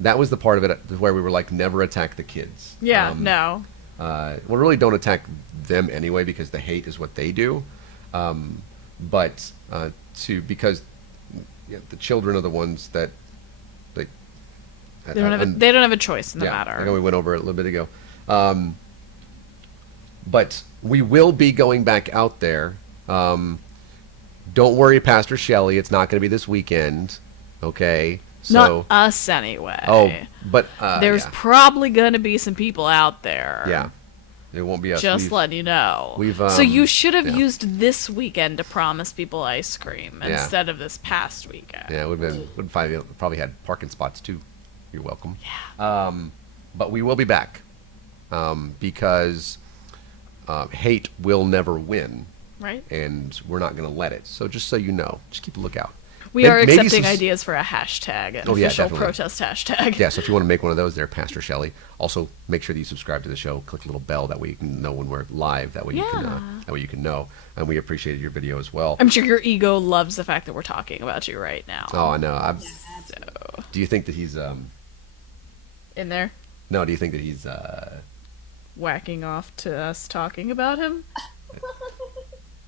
the part of it where we were like, never attack the kids. Yeah. No. We really don't attack them anyway, because the hate is what they do. But because the children are the ones that They don't have a choice in the matter. I know we went over it a little bit ago. But we will be going back out there. Don't worry, Pastor Shelley. It's not going to be this weekend. Okay. Not us anyway. Oh, but there's probably gonna be some people out there. Yeah. It won't be us. Just letting you know. So you should have used this weekend to promise people ice cream instead of this past weekend. Yeah, would probably had parking spots too. You're welcome. Yeah. But we will be back, because hate will never win. Right. And we're not going to let it. So just so you know, just keep a lookout. We are accepting ideas for a hashtag, an official protest hashtag. Yeah, so if you want to make one of those there, Pastor Shelley. Also, make sure that you subscribe to the show. Click the little bell, that way you can know when we're live. That way you can know. And we appreciated your video as well. I'm sure your ego loves the fact that we're talking about you right now. Oh, I know. Do you think that he's in there? No, do you think that he's Whacking off to us talking about him?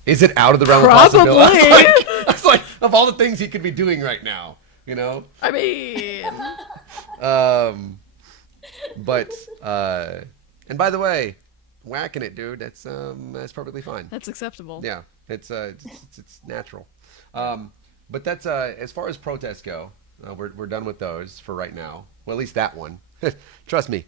is it out of the realm Probably. of possibility? I was like, of all the things he could be doing right now, you know? I mean, But and by the way, whacking it, dude, that's perfectly fine. that's acceptable. Yeah, it's natural. But that's as far as protests go, we're done with those for right now. Well, at least that one. Trust me,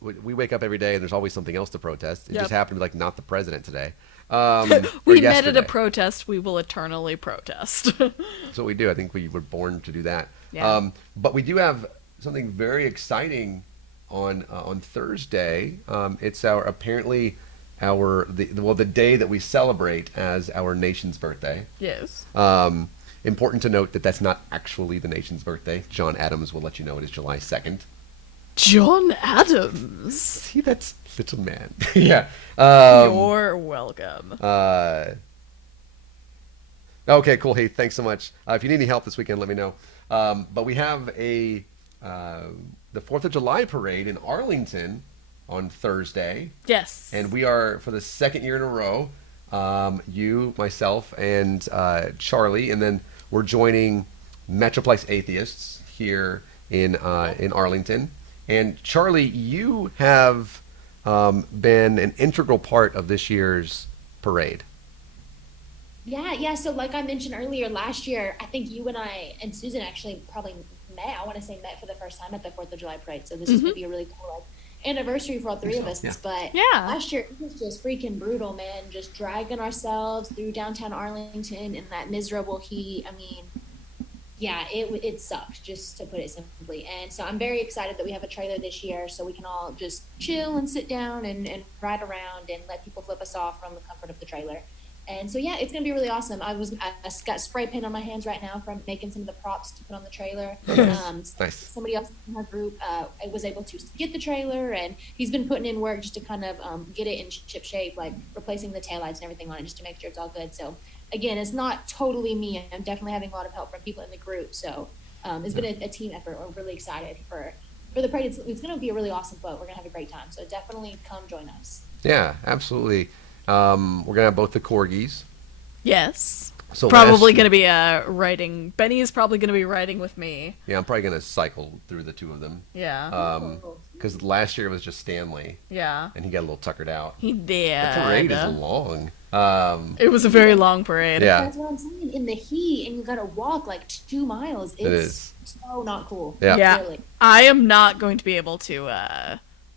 we wake up every day and there's always something else to protest. It Yep. just happened to be like not the president today. We or met at yesterday. a protest. We will eternally protest. That's what we do. I think we were born to do that. Yeah. But we do have something very exciting on Thursday. It's apparently the day that we celebrate as our nation's birthday. Yes. Important to note that that's not actually the nation's birthday. John Adams will let you know it is July 2nd. John Adams. See, that's little man. Yeah. You're welcome. Okay, cool. Hey, thanks so much. If you need any help this weekend, let me know. But we have the 4th of July parade in Arlington on Thursday. Yes. And we are, for the second year in a row, you, myself, and Charlie, and then we're joining Metroplex Atheists here in Arlington. And Charlie, you have been an integral part of this year's parade. Yeah. So like I mentioned earlier, last year, I think you and I and Susan actually probably met. I want to say met for the first time at the 4th of July parade. So this is going to be a really cool anniversary for all three of us. Yeah. But Yeah. last year it was just freaking brutal, man. Just dragging ourselves through downtown Arlington in that miserable heat. I mean, yeah, it sucked, just to put it simply. And so I'm very excited that we have a trailer this year so we can all just chill and sit down and ride around and let people flip us off from the comfort of the trailer. And so, yeah, it's going to be really awesome. I got spray paint on my hands right now from making some of the props to put on the trailer. Nice. Somebody else in our group was able to get the trailer, and he's been putting in work just to kind of get it in ship shape, like replacing the taillights and everything on it just to make sure it's all good. So, again, it's not totally me. I'm definitely having a lot of help from people in the group. So it's been a team effort. We're really excited for the parade. It's going to be a really awesome boat. We're going to have a great time. So definitely come join us. Yeah, absolutely. We're gonna have both the corgis. Yes. So Probably last- going to be riding. Benny is probably going to be riding with me. Yeah, I'm probably gonna cycle through the two of them. Yeah. Because last year it was just Stanley, Yeah. and he got a little tuckered out. He did. The parade is long. It was a very long parade. Yeah. That's what I'm saying. In the heat, and you got to walk like 2 miles. It's is. so not cool. Yeah. Yeah. Really. I am not going to be able to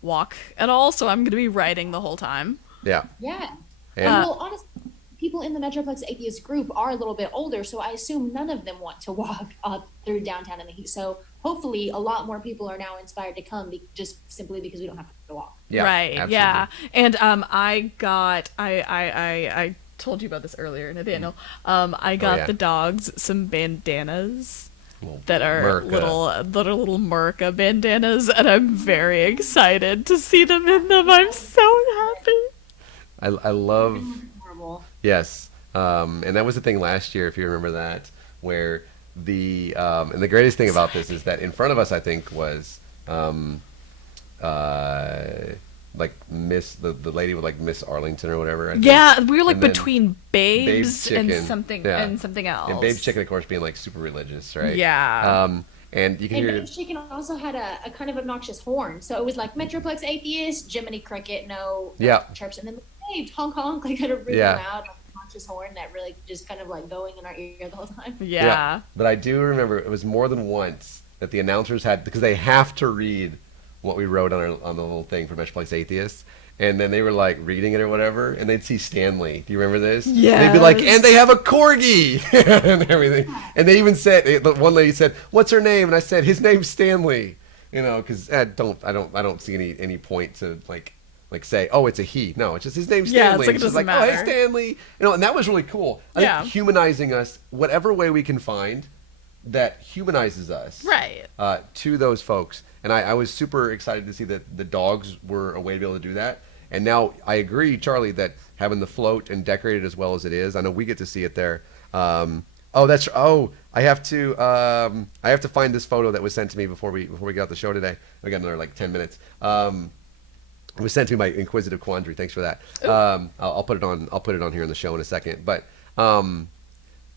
walk at all, so I'm going to be riding the whole time. Yeah. Yeah. And Well, honestly, people in the Metroplex Atheist group are a little bit older, so I assume none of them want to walk through downtown in the heat. So hopefully, a lot more people are now inspired to come just simply because we don't have to walk. yeah, Right. absolutely. Yeah. And I told you about this earlier, Nathaniel. I got yeah. the dogs some bandanas Little that are Merca. little Merca bandanas, and I'm very excited to see them in them. I'm so happy. I love. Horrible. Yes. And that was the thing last year, if you remember that, where and the greatest thing about this is that in front of us, I think, was like the lady with like Miss Arlington or whatever. I think. Yeah, we were like And then between babes and Chicken. something Yeah. and something else. And Babe's Chicken, of course, being like super religious, right? Yeah. And you can And hear. Babe's Chicken also had a kind of obnoxious horn. So it was like Metroplex Atheist, Jiminy Cricket, no Yeah. chirps. And then Babe, honk honk, like had a really Yeah. loud, obnoxious horn that really just kind of like going in our ear the whole time. Yeah. But I do remember it was more than once that the announcers had, because they have to read what we wrote on the little thing for Metroplex Atheists. And then they were like reading it or whatever, and they'd see Stanley. Do you remember this? Yes. They'd be like, and they have a corgi and everything. And they even said, the one lady said, "What's her name?" And I said, "His name's Stanley." You know, because I don't see any point to like say, "Oh, it's a he." No, it's just his name's Yeah, Stanley. it's like it She's doesn't like, "Oh, hey, matter." Stanley." You know, and that was really cool. I Yeah. think humanizing us, whatever way we can find that humanizes us, Right. to those folks. And I was super excited to see that the dogs were a way to be able to do that. And now I agree, Charlie, that having the float and decorated as well as it is, I know we get to see it there. Oh, I have to find this photo that was sent to me before we got the show today. We got another like 10 minutes. It was sent to me by Inquisitive Quandary. Thanks for that. I'll put it on here in the show in a second. But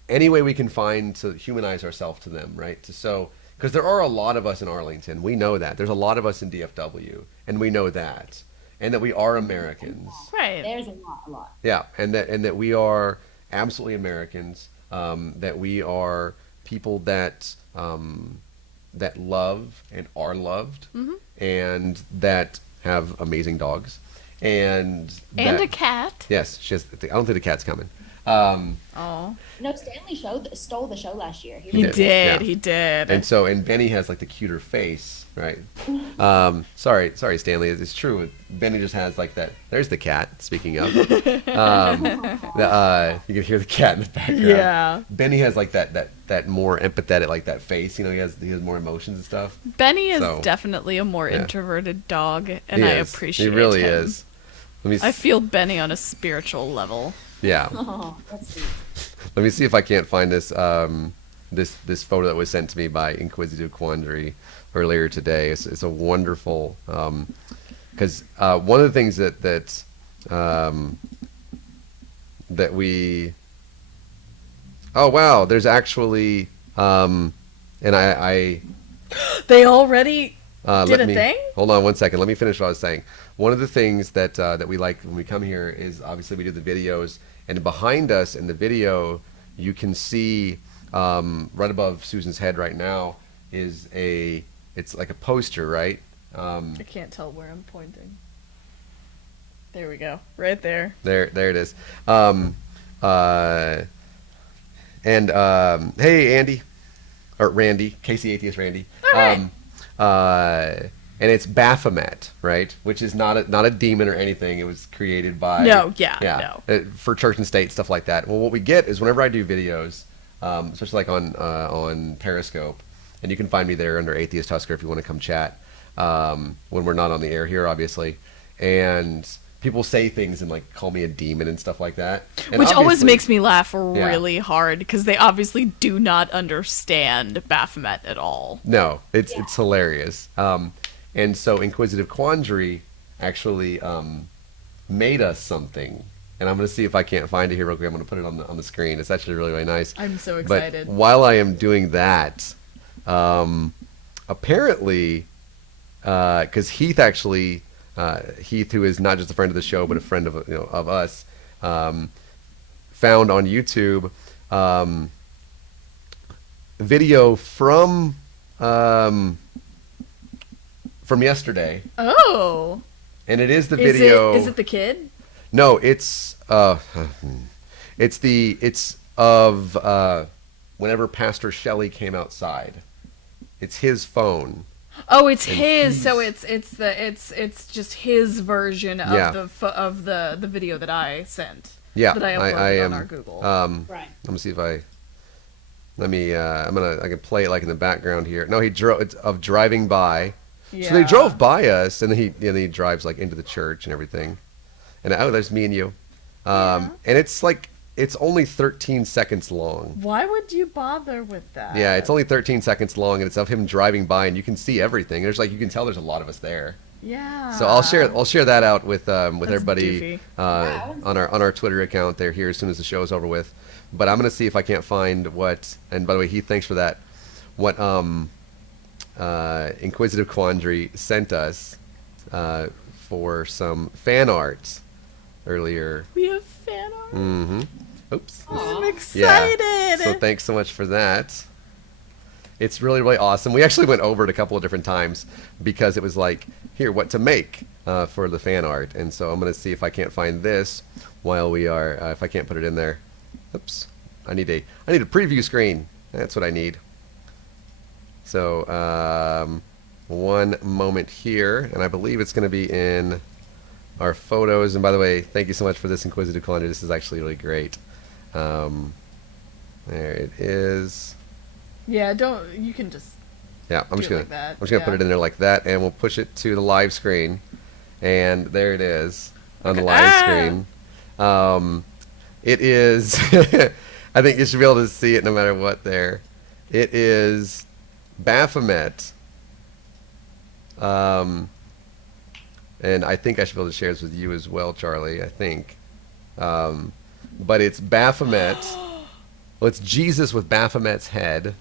any way we can find to humanize ourselves to them, right? Because there are a lot of us in Arlington. We know that. There's a lot of us in DFW, and we know that, and that we are Americans. Right. There's a lot. Yeah, and that we are absolutely Americans. That we are people that that love and are loved, and that have amazing dogs, and a cat. Yes, she has. I don't think the cat's coming. Oh. No, Stanley stole the show last year. He did. He did. And Benny has like the cuter face, right? Sorry, Stanley. It's true. Benny just has like that. There's the cat. Speaking of, you can hear the cat in the background. Yeah. Benny has like that more empathetic, like that face. You know, he has more emotions and stuff. Benny is definitely a more introverted dog, and I appreciate him. He really is. I feel Benny on a spiritual level. Yeah. Oh, that's sweet. Let me see if I can't find this this photo that was sent to me by Inquisitive Quandary earlier today. It's a wonderful because one of the things that we there's actually and I they already did a thing? Hold on one second. Let me finish what I was saying. One of the things that we like when we come here is obviously we do the videos, and behind us in the video you can see right above Susan's head right now is it's like a poster, right? I can't tell where I'm pointing. There we go. Right there. There it is. Hey Andy, or Randy, Casey Atheist Randy. All right. And it's Baphomet, right? Which is not a demon or anything. It was created by no, for church and state, stuff like that. Well, what we get is whenever I do videos, especially like on Periscope, and you can find me there under Atheist Husker if you want to come chat when we're not on the air here, obviously. And people say things and like call me a demon and stuff like that, and which always makes me laugh really hard because they obviously do not understand Baphomet at all. No, it's hilarious. And so Inquisitive Quandary actually made us something, and I'm going to see if I can't find it here real quick. I'm going to put it on the screen. It's actually really, really nice. I'm so excited. But while I am doing that, apparently, because Heath, who is not just a friend of the show but a friend of us, found on YouTube video from yesterday. Oh. And it is the video. Is it the kid? No, it's of whenever Pastor Shelley came outside. It's his phone. Oh, it's his. So it's just his version of the video that I sent. Yeah, that I uploaded on our Google. Right. Let me see if I can play it like in the background here. No, it's of driving by. Yeah. So they drove by us, and then he drives like into the church and everything. And there's me and you. And it's only 13 seconds long. Why would you bother with that? Yeah, it's only 13 seconds long, and it's of him driving by, and you can see everything. There's you can tell there's a lot of us there. Yeah. So I'll share that out with everybody on our Twitter account there here as soon as the show is over with. But I'm gonna see if I can't find what. And by the way, Heath, thanks for that. What Inquisitive Quandary sent us for some fan art earlier. We have fan art. Mm-hmm. Oops. I'm excited. Yeah. So thanks so much for that. It's really, really awesome. We actually went over it a couple of different times because it was like, here, what to make for the fan art. And so I'm going to see if I can't find this while we are, if I can't put it in there. Oops. I need a preview screen. That's what I need. So one moment here, and I believe it's going to be in our photos. And by the way, thank you so much for this, Inquisitive Quandary. This is actually really great. There it is. Yeah, you can just. Yeah, I'm just gonna like put it in there like that, and we'll push it to the live screen, and there it is on the live screen. It is I think you should be able to see it no matter what there. It is Baphomet. And I think I should be able to share this with you as well, Charlie, I think. But it's Baphomet. Well, it's Jesus with Baphomet's head.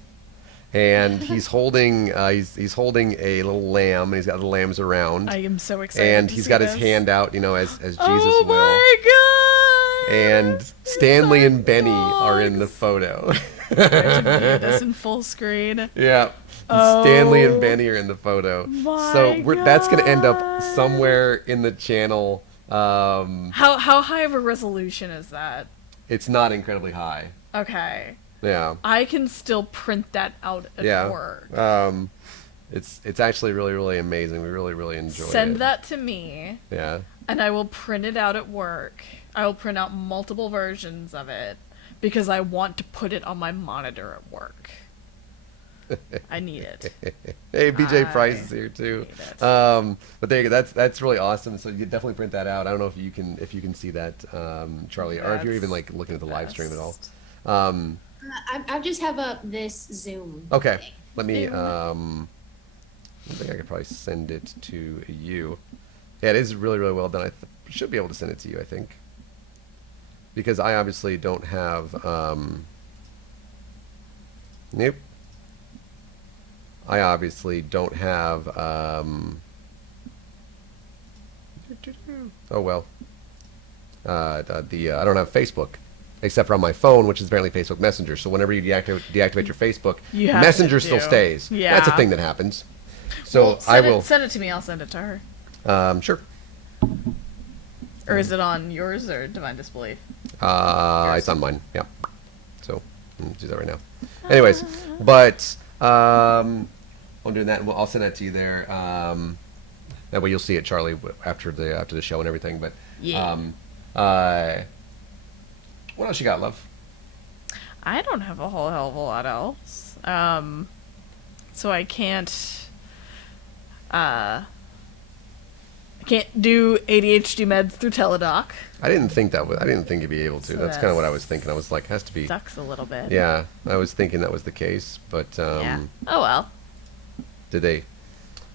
And he's holding he's holding a little lamb, and he's got the lambs around. I am so excited. And to he's see got this. his hand out, as Jesus Oh will. my god! And Stanley and Benny dogs. are in the photo. I have to view this in full screen. Yeah. Oh. Stanley and Benny are in the photo. My So that's going to end up God. somewhere in the channel. How high of a resolution is that? It's not incredibly high. Okay. Yeah. I can still print that out at Yeah. work. It's actually really, really amazing. We really, really enjoy it. Send that to me, Yeah. and I will print it out at work. I will print out multiple versions of it because I want to put it on my monitor at work. I need it. Hey, BJ I Price is here too. need it. But there you go. That's really awesome. So you definitely print that out. I don't know if you can see that, Charlie, or if you're even like looking at the live stream at all. I just have up this Zoom. Okay. thing. Let me. Zoom. I think I could probably send it to you. Yeah, it is really, really well done. I should be able to send it to you, I think, because I obviously don't have. Nope. I obviously don't have. Oh well. I don't have Facebook, except for on my phone, which is apparently Facebook Messenger. So whenever you deactivate your Facebook, You have Messenger to still do. stays. Yeah. That's a thing that happens. So Well, I will. send it to me. I'll send it to her. Sure. Or is it on yours or Divine Disbelief? It's on mine. Yeah. So let's do that right now. Anyways, but I'm doing that. I'll send that to you there. That way you'll see it, Charlie, after the show and everything. But Yeah. what else you got, love? I don't have a whole hell of a lot else. So I can't. I can't do ADHD meds through Teledoc. I didn't think you'd be able to. So That's kind of what I that's- was thinking. I was like, has to be. Sucks a little bit. Yeah, I was thinking that was the case, but Yeah. Oh well. did they?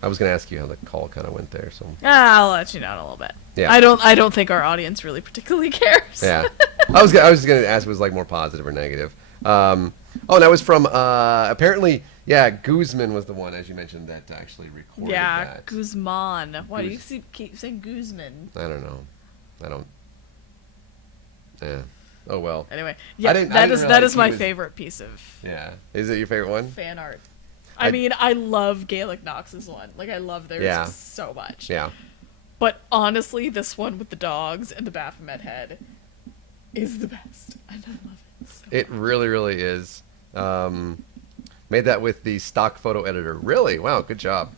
I was going to ask you how the call kind of went there. So I'll let you know in a little bit. Yeah. I don't think our audience really particularly cares. yeah, I was going to ask if it was like more positive or negative. Oh, and that was from apparently. Yeah, Guzman was the one, as you mentioned, that actually recorded Yeah, that. Guzman. Why do you Guz- keep saying Guzman? I don't know. I don't. Yeah. Oh well. Anyway, I yeah, didn't that realize is he my was- favorite piece of Yeah. Is it your favorite one? fan art. I- I mean, I love Gaelic Knox's one. Like, I love theirs Yeah. so much. Yeah. But honestly, this one with the dogs and the Baphomet head is the best. And I love it so It much. really, really is. Made that with the stock photo editor. Really? Wow. Good job.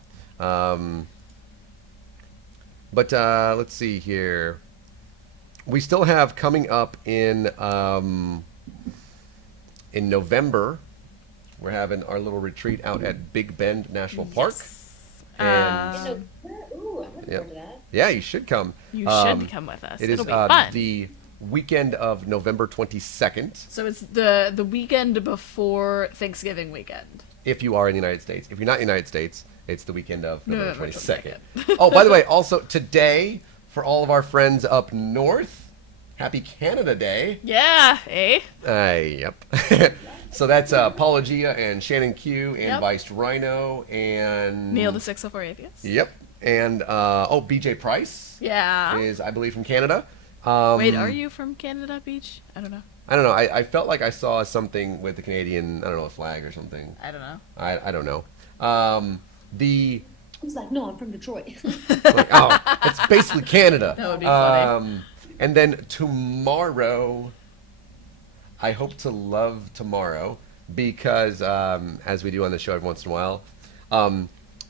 But let's see here. We still have coming up in November. We're having our little retreat out at Big Bend National Park. Yes. And- So, ooh, I'm looking Yep. forward to that. Yeah, you should come. You should come with us. It is It'll be fun. the weekend of November 22nd. So it's the weekend before Thanksgiving weekend. If you are in the United States. If you're not in the United States, it's the weekend of November November 22nd. 22nd. Oh, by the way, also today, for all of our friends up north, happy Canada Day. Yeah, eh? Yep. So that's Paula Gia and Shannon Q and Yep. Vice Rhino and... Neil the 604 Atheist. Yep. And, BJ Price Yeah. is, I believe, from Canada. Wait, are you from Canada Beach? I don't know. I don't know. I felt like I saw something with the Canadian, I don't know, a flag or something. I don't know. I don't know. The I was like, no, I'm from Detroit. like, oh, it's basically Canada. That would be funny. And then tomorrow, I hope to love tomorrow because, as we do on the show every once in a while,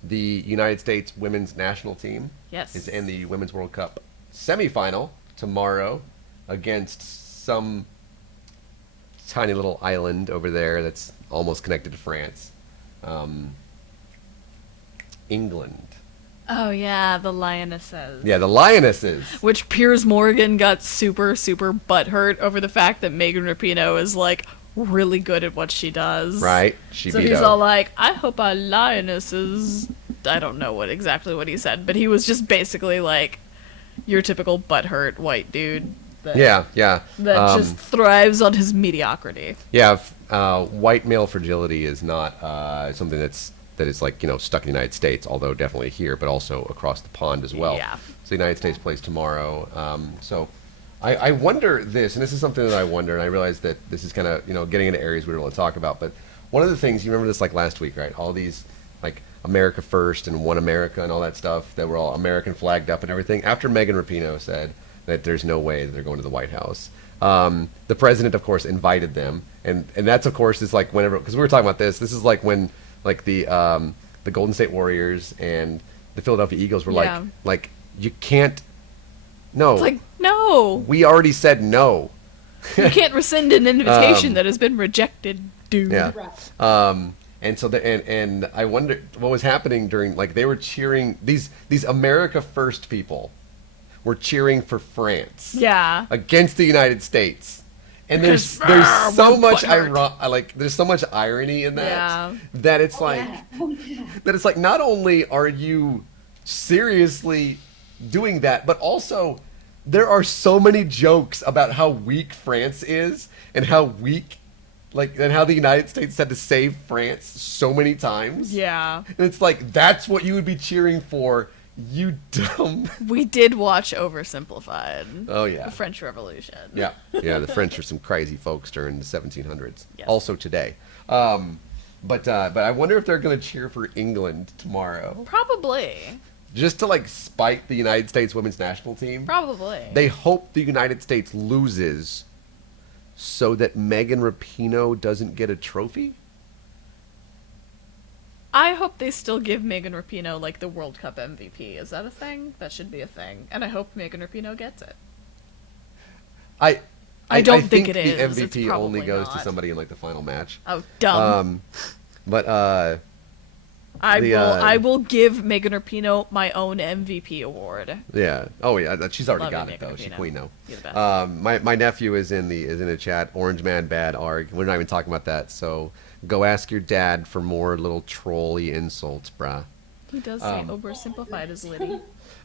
the United States women's national team Yes. is in the Women's World Cup semifinal tomorrow against some tiny little island over there that's almost connected to France. England. Oh yeah, the Lionesses. Yeah, the Lionesses. Which Piers Morgan got super, super butthurt over the fact that Megan Rapinoe is like really good at what she does. Right? She So beat he's up. all like, I hope our lionesses... I don't know exactly what he said, but he was just basically like your typical butthurt white dude. That, Yeah. That just thrives on his mediocrity. Yeah, white male fragility is not something that is like, stuck in the United States, although definitely here, but also across the pond as well. Yeah. So the United States plays tomorrow. So I wonder this, and this is something that I wonder, and I realize that this is kind of, getting into areas we don't want to talk about, but one of the things, you remember this like last week, right? All these like America First and One America and all that stuff that were all American flagged up and everything. After Megan Rapinoe said that there's no way that they're going to the White House, the president, of course, invited them, and that's, of course, is like whenever, because we were talking about this is like when like the Golden State Warriors and the Philadelphia Eagles were Yeah. like you can't, no, It's like, no, we already said no. you can't rescind an invitation that has been rejected, dude. Yeah. Right. And so and I wonder what was happening during, like, they were cheering, these America First people were cheering for France Yeah. against the United States. And there's Because, so we're much butthurt. there's so much irony in that Yeah. that it's like Yeah. Oh, yeah. that it's like, not only are you seriously doing that, but also there are so many jokes about how weak France is and how weak, like, and how the United States had to save France so many times. Yeah. And it's like, that's what you would be cheering for, you dumb. We did watch Oversimplified. Oh, yeah. The French Revolution. Yeah, the French are some crazy folks during the 1700s. Yes. Also today. But I wonder if they're going to cheer for England tomorrow, Probably. just to like spite the United States women's national team. Probably. They hope the United States loses so that Megan Rapinoe doesn't get a trophy. I hope they still give Megan Rapinoe like the World Cup MVP. Is that a thing? That should be a thing. And I hope Megan Rapinoe gets it. I don't think it the is. It's MVP only probably goes to not. somebody in like the final match. Oh, dumb. But I will give Megan Rapinoe my own MVP award. yeah. Oh yeah, she's already Love got you, it though. Megan She's Rapinoe. queen now. You're the best. My nephew is in the chat. Orange Man Bad Arg. We're not even talking about that. So go ask your dad for more little trolly insults, brah. He does say oversimplified as Liddy.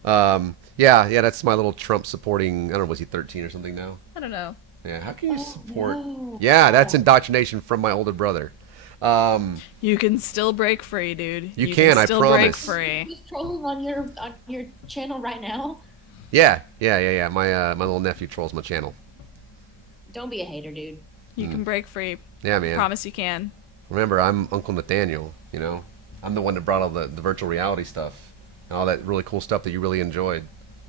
Yeah. That's my little Trump supporting. I don't know. Was he 13 or something now? I don't know. Yeah. How can you Oh, support? no. Yeah, that's indoctrination from my older brother. You can still break free, dude. You can, I still break promise. free. He's trolling on your channel right now. Yeah. My little nephew trolls my channel. Don't be a hater, dude. You can break free. Yeah, man. Promise you can. Remember, I'm Uncle Nathaniel. I'm the one that brought all the virtual reality stuff and all that really cool stuff that you really enjoyed.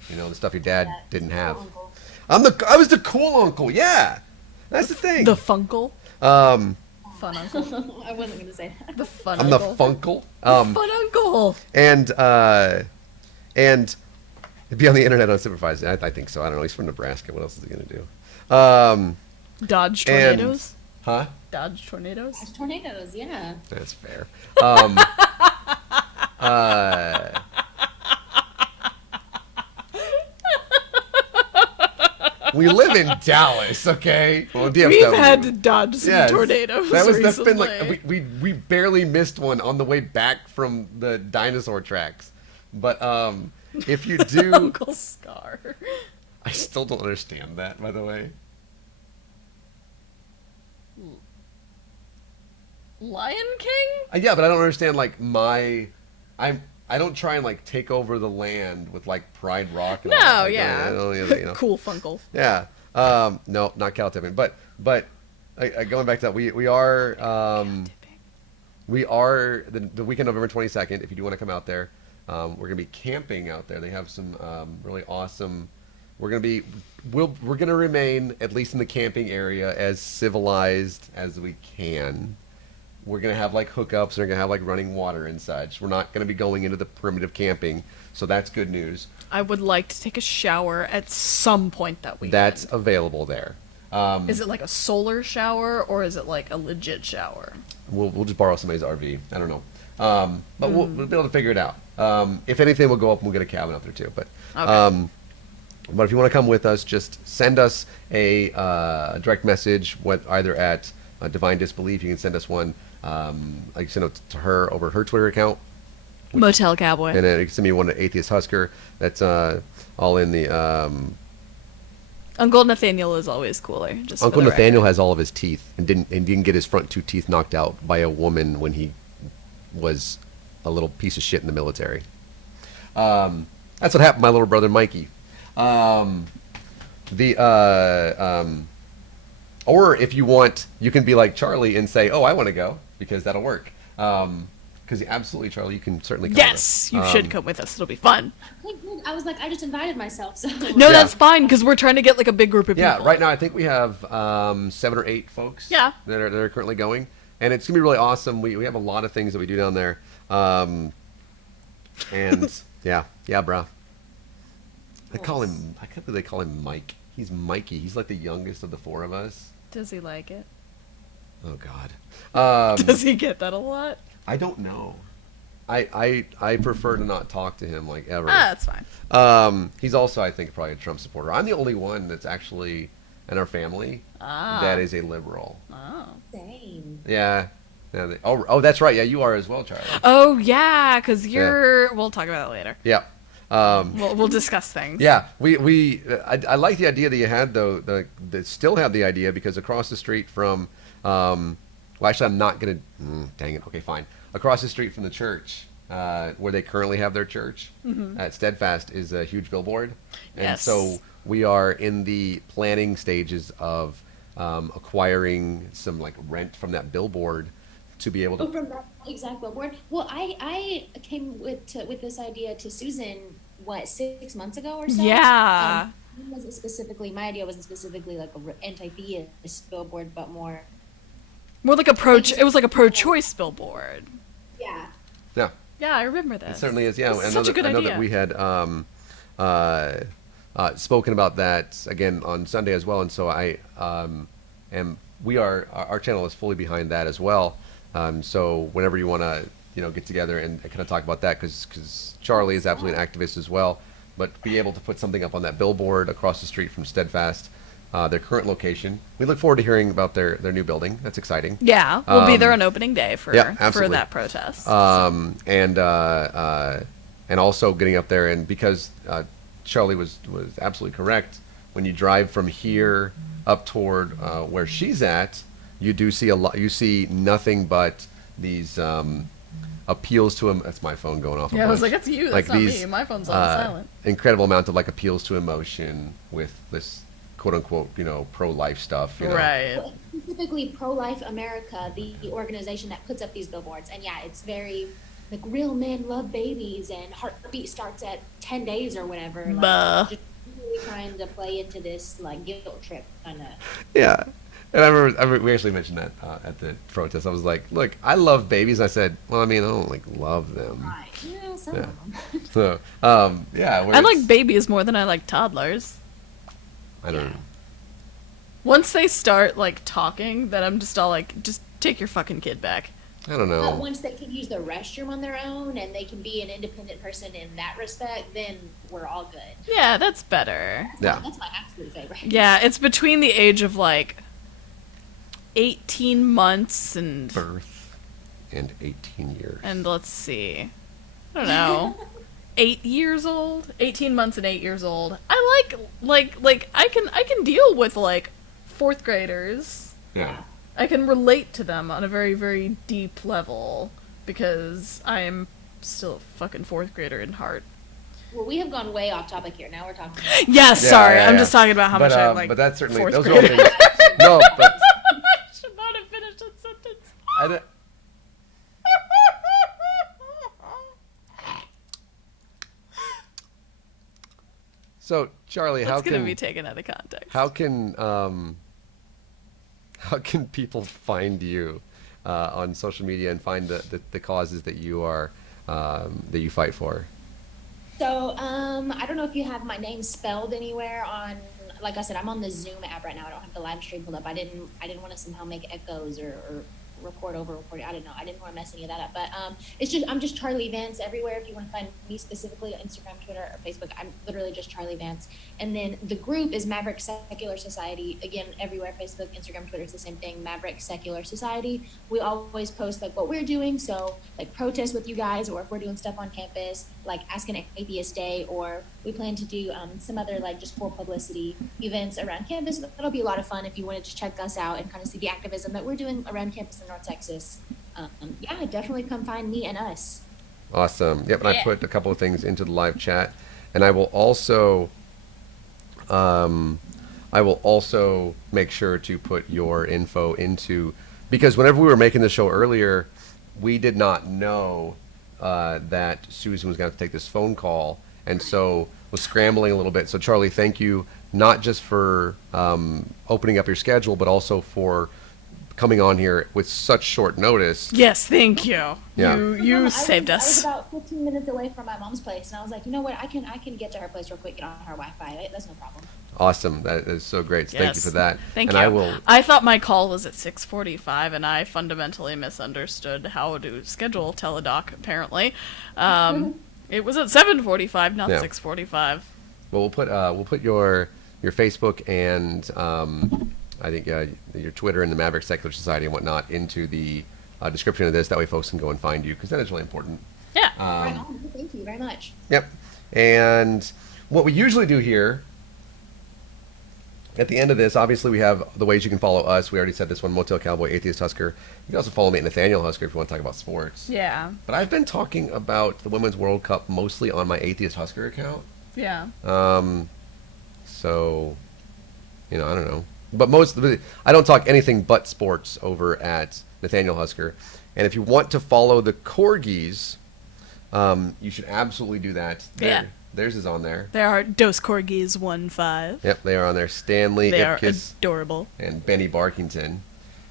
The stuff your dad didn't have. Uncle. I was the cool uncle. Yeah, that's the thing. The Funkle. Fun uncle. I wasn't gonna say that. The fun I'm the uncle. funkle. Fun uncle. And it'd be on the internet unsupervised. I think so. I don't know. He's from Nebraska. What else is he gonna do? Dodge And- tornadoes. Huh? Dodge tornadoes. Tornadoes, yeah. That's fair. We live in Dallas, okay? Well, DFW. We've had to dodge some Yes. tornadoes That's been recently. like we barely missed one on the way back from the dinosaur tracks. But if you do, Uncle Scar. I still don't understand that, by the way. Lion King? Yeah, but I don't understand like I don't try and like take over the land with like Pride Rock. And all that. No, Like, yeah. I don't, Cool Funkle. Yeah. No, not cow tipping. But going back to that, we are the weekend November 22nd. If you do want to come out there, we're gonna be camping out there. They have some really awesome. We're gonna remain at least in the camping area as civilized as we can. We're gonna have like hookups. And we're gonna have like running water and such. We're not gonna be going into the primitive camping, so that's good news. I would like to take a shower at some point that weekend. That's available there. Is it like a solar shower or is it like a legit shower? We'll just borrow somebody's RV. I don't know, but we'll be able to figure it out. If anything, we'll go up and we'll get a cabin out there too. But Okay. but if you want to come with us, just send us a direct message, either at Divine Disbelief, you can send us one. I can send it to her over her Twitter account. Motel Cowboy. And then you can send me one to Atheist Husker. That's all in the... Uncle Nathaniel is always cooler. Just Uncle for the Nathaniel record. has all of his teeth and didn't get his front 2 teeth knocked out by a woman when he was a little piece of shit in the military. That's what happened to my little brother Mikey. Or if you want, you can be like Charlie and say, "Oh, I want to go," because that'll work. Because absolutely, Charlie, you can certainly come with Yes, us. you should come with us. It'll be fun. I was like, I just invited myself. So No, Yeah. that's fine because we're trying to get like a big group of people. Yeah, right now I think we have 7 or 8 folks. Yeah. that are currently going, and it's gonna be really awesome. We have a lot of things that we do down there, and yeah, bro. I can't believe they call him Mike. He's Mikey. He's like the youngest of the 4 of us. Does he like it? Oh God. Does he get that a lot? I don't know. I prefer to not talk to him like ever. That's fine. He's also, I think, probably a Trump supporter. I'm the only one that's actually in our family that is a liberal. Oh. same. Yeah. Oh, that's right. Yeah, you are as well, Charlie. Oh yeah, because you're. We'll talk about it later. Yeah. We'll discuss things. Yeah, I like the idea that you had, though. That still have the idea, because across the street from, well, actually, I'm not gonna. Dang it. Okay, fine. Across the street from the church, where they currently have their church at Steadfast, is a huge billboard, and Yes. so we are in the planning stages of acquiring some like rent from that billboard to be able Oh, to. from that exact billboard. Well, I came with this idea to Susan 6 months ago or so. Yeah. It wasn't specifically, my idea wasn't specifically like a anti-theist billboard, but more. More like it was like a pro-choice billboard. Yeah. Yeah. Yeah, I remember that. It certainly is. Yeah, It's such a good I know idea. that we had spoken about that again on Sunday as well, and so our channel is fully behind that as well. So whenever you want to get together and kind of talk about that, because Charlie is absolutely an activist as well, but be able to put something up on that billboard across the street from Steadfast, their current location. We look forward to hearing about their new building. That's exciting. Yeah, we'll be there on opening day for absolutely. that protest. And also getting up there, and because Charlie was absolutely correct, when you drive from here up toward where she's at, you do see a lot. You see nothing but these appeals to him. That's my phone going off. Yeah, I was like, that's you. That's not me. My phone's on silent. Incredible amount of like appeals to emotion with this quote unquote pro-life stuff. Right. Well, specifically Pro-Life America, the organization that puts up these billboards, and yeah, it's very like real men love babies and heartbeat starts at 10 days or whatever. Like, Bah. just really trying to play into this like guilt trip kind of. Yeah. And I remember we actually mentioned that at the protest. I was like, look, I love babies. I said, well, I mean, I don't like love them. Right. Yeah, some Yeah. of them. So, yeah. I like babies more than I like toddlers. I don't know. Once they start like talking, then I'm just all like, just take your fucking kid back. I don't But know. once they can use the restroom on their own and they can be an independent person in that respect, then we're all good. Yeah, that's better. Yeah. That's my absolute favorite. Yeah, it's between the age of like 18 months and Birth and 18 years. let's see. I don't know. 8 years old? 18 months and 8 years old. I like I can deal with like 4th graders. Yeah. I can relate to them on a very, very deep level because I am still a fucking 4th grader in heart. Well, we have gone way off topic here. Now we're talking about Yeah, Yeah, sorry. yeah, I'm yeah. just talking about how much I like. But that's certainly 4th those are all grade. things. No, but I should not have finished that sentence. I don't- So Charlie, That's going to be taken out of context. how can people find you on social media and find the causes that you are that you fight for? So, I don't know if you have my name spelled anywhere on, like I said, I'm on the Zoom app right now. I don't have the live stream pulled up. I didn't want to somehow make echoes or report over reporting. I don't know. I didn't want to mess any of that up. But it's just I'm just Charlie Vance everywhere. If you want to find me specifically on Instagram, Twitter, or Facebook, I'm literally just Charlie Vance. And then the group is Maverick Secular Society. Again, everywhere, Facebook, Instagram, Twitter, it's the same thing, Maverick Secular Society. We always post like what we're doing. So like protest with you guys, or if we're doing stuff on campus, like Ask an Atheist Day, or we plan to do some other like just cool publicity events around campus. That'll be a lot of fun if you wanted to check us out and kind of see the activism that we're doing around campus in North Texas. Yeah, definitely come find me and us. Awesome. Yep, and I put a couple of things into the live chat, and I will also make sure to put your info into, because whenever we were making the show earlier, we did not know that Susan was going to take this phone call, and so was scrambling a little bit. So Charlie, thank you not just for opening up your schedule, but also for coming on here with such short notice. Yes, thank you. Yeah. You saved us. I was about 15 minutes away from my mom's place, and I was like, you know what? I can get to her place real quick, get on her Wi-Fi. That's no problem. Awesome. That is so great. So thank you for that. Thank and you. I thought my call was at 6:45, and I fundamentally misunderstood how to schedule teledoc, apparently. It was at 7:45, not 6:45. Well, we'll put your Facebook and I think your Twitter and the Maverick Secular Society and whatnot into the description of this. That way folks can go and find you, because that is really important. Yeah. Right on. Thank you very much. Yep. And what we usually do here at the end of this, obviously we have the ways you can follow us. We already said this one, Motel Cowboy, Atheist Husker. You can also follow me at Nathaniel Husker if you want to talk about sports. Yeah. But I've been talking about the Women's World Cup mostly on my Atheist Husker account. Yeah. So, I don't know. But I don't talk anything but sports over at Nathaniel Husker. And if you want to follow the Corgis, you should absolutely do that. Yeah. Theirs is on there. There are Dos Corgis 1-5. Yep, they are on there. Stanley, They are Ipkiss, adorable. and Benny Barkington.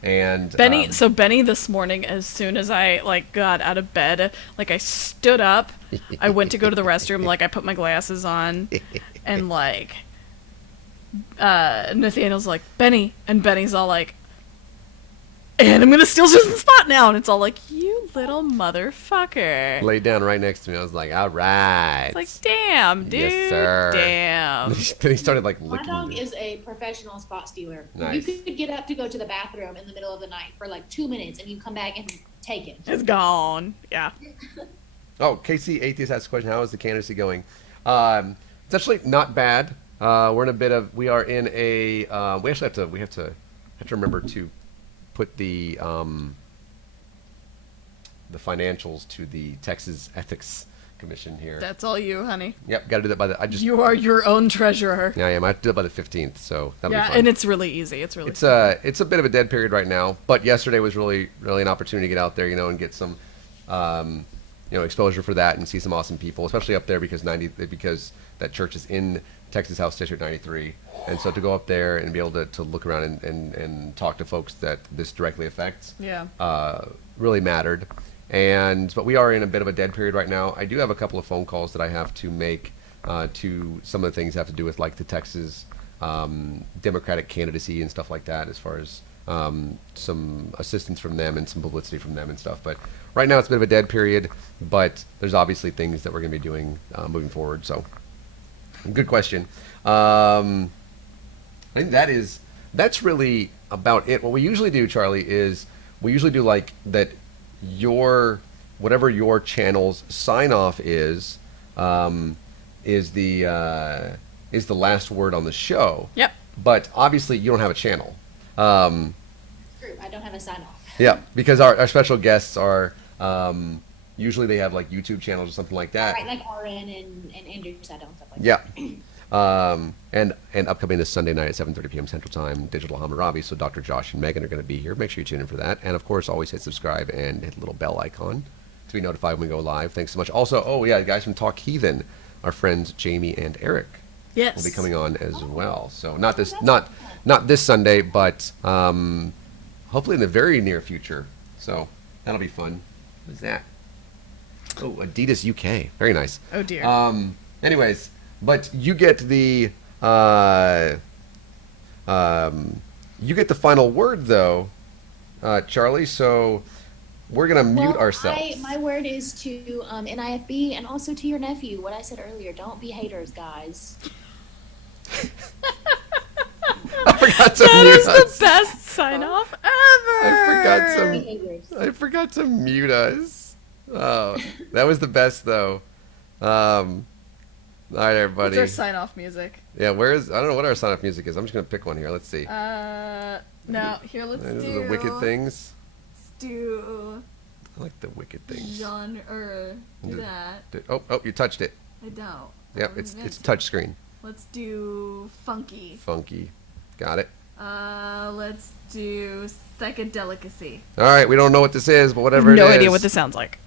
And Benny, so Benny this morning, as soon as I got out of bed, I stood up, I went to go to the restroom, I put my glasses on, and Nathaniel's like, Benny, and Benny's all like, and I'm gonna steal Susan's spot now, and it's all like, you little motherfucker. laid down right next to me. I was like, all right. It's like, damn, dude. Yes, sir. Damn. Then he started licking My dog me. is a professional spot stealer. Nice. You could get up to go to the bathroom in the middle of the night for 2 minutes, and you come back and take it. It's gone. Yeah. Oh, KC Atheist asked a question. How is the candidacy going? It's actually not bad. We are in a. We actually have to remember to put the financials to the Texas Ethics Commission here. That's all you, honey. Yep, got to do that by the. You are your own treasurer. Yeah, I am. I have to do it by the 15th, so that'll be fun. And it's really easy. It's really. It's a bit of a dead period right now, but yesterday was really an opportunity to get out there, and get some, exposure for that and see some awesome people, especially up there because that church is in Texas House District 93, and so to go up there and be able to look around and talk to folks that this directly affects, really mattered. But we are in a bit of a dead period right now. I do have a couple of phone calls that I have to make to some of the things that have to do with the Texas Democratic candidacy and stuff like that, as far as some assistance from them and some publicity from them and stuff. But right now it's a bit of a dead period, but there's obviously things that we're going to be doing moving forward. So good question. I think that's really about it. What we usually do, Charlie, is we usually do that whatever your channel's sign off is the last word on the show. Yep. But obviously you don't have a channel. True. I don't have a sign off. Yeah, because our special guests are usually they have YouTube channels or something like that. Right, like RN and Andrew Saddle and stuff like that. Yeah. And upcoming this Sunday night at 7:30 p.m. Central Time, Digital Hammurabi. So Dr. Josh and Megan are going to be here. Make sure you tune in for that. And of course, always hit subscribe and hit the little bell icon to be notified when we go live. Thanks so much. Also, the guys from Talk Heathen, our friends Jamie and Eric, yes, will be coming on as well. So not this Sunday, but hopefully in the very near future. So that'll be fun. What is that? Oh, Adidas UK. Very nice. Oh dear. Anyways, but you get the final word though Charlie. So we're gonna mute Well, ourselves. my word is to NIFB and also to your nephew. What I said earlier. Don't be haters, guys. I forgot to That mute is us. the best sign off ever. I forgot to mute us. Oh, that was the best though. All right, everybody. What's our sign off music? Yeah, where is? I don't know what our sign off music is. I'm just gonna pick one here. Let's see. No, here, let's These do are the wicked things. Let's do I like the wicked things. genre, or do that. Oh, you touched it. I don't. Yep, it's touch screen. Let's do funky. Funky. Got it. Let's do psychedelicacy. All right, we don't know what this is, but whatever it is. No idea what this sounds like.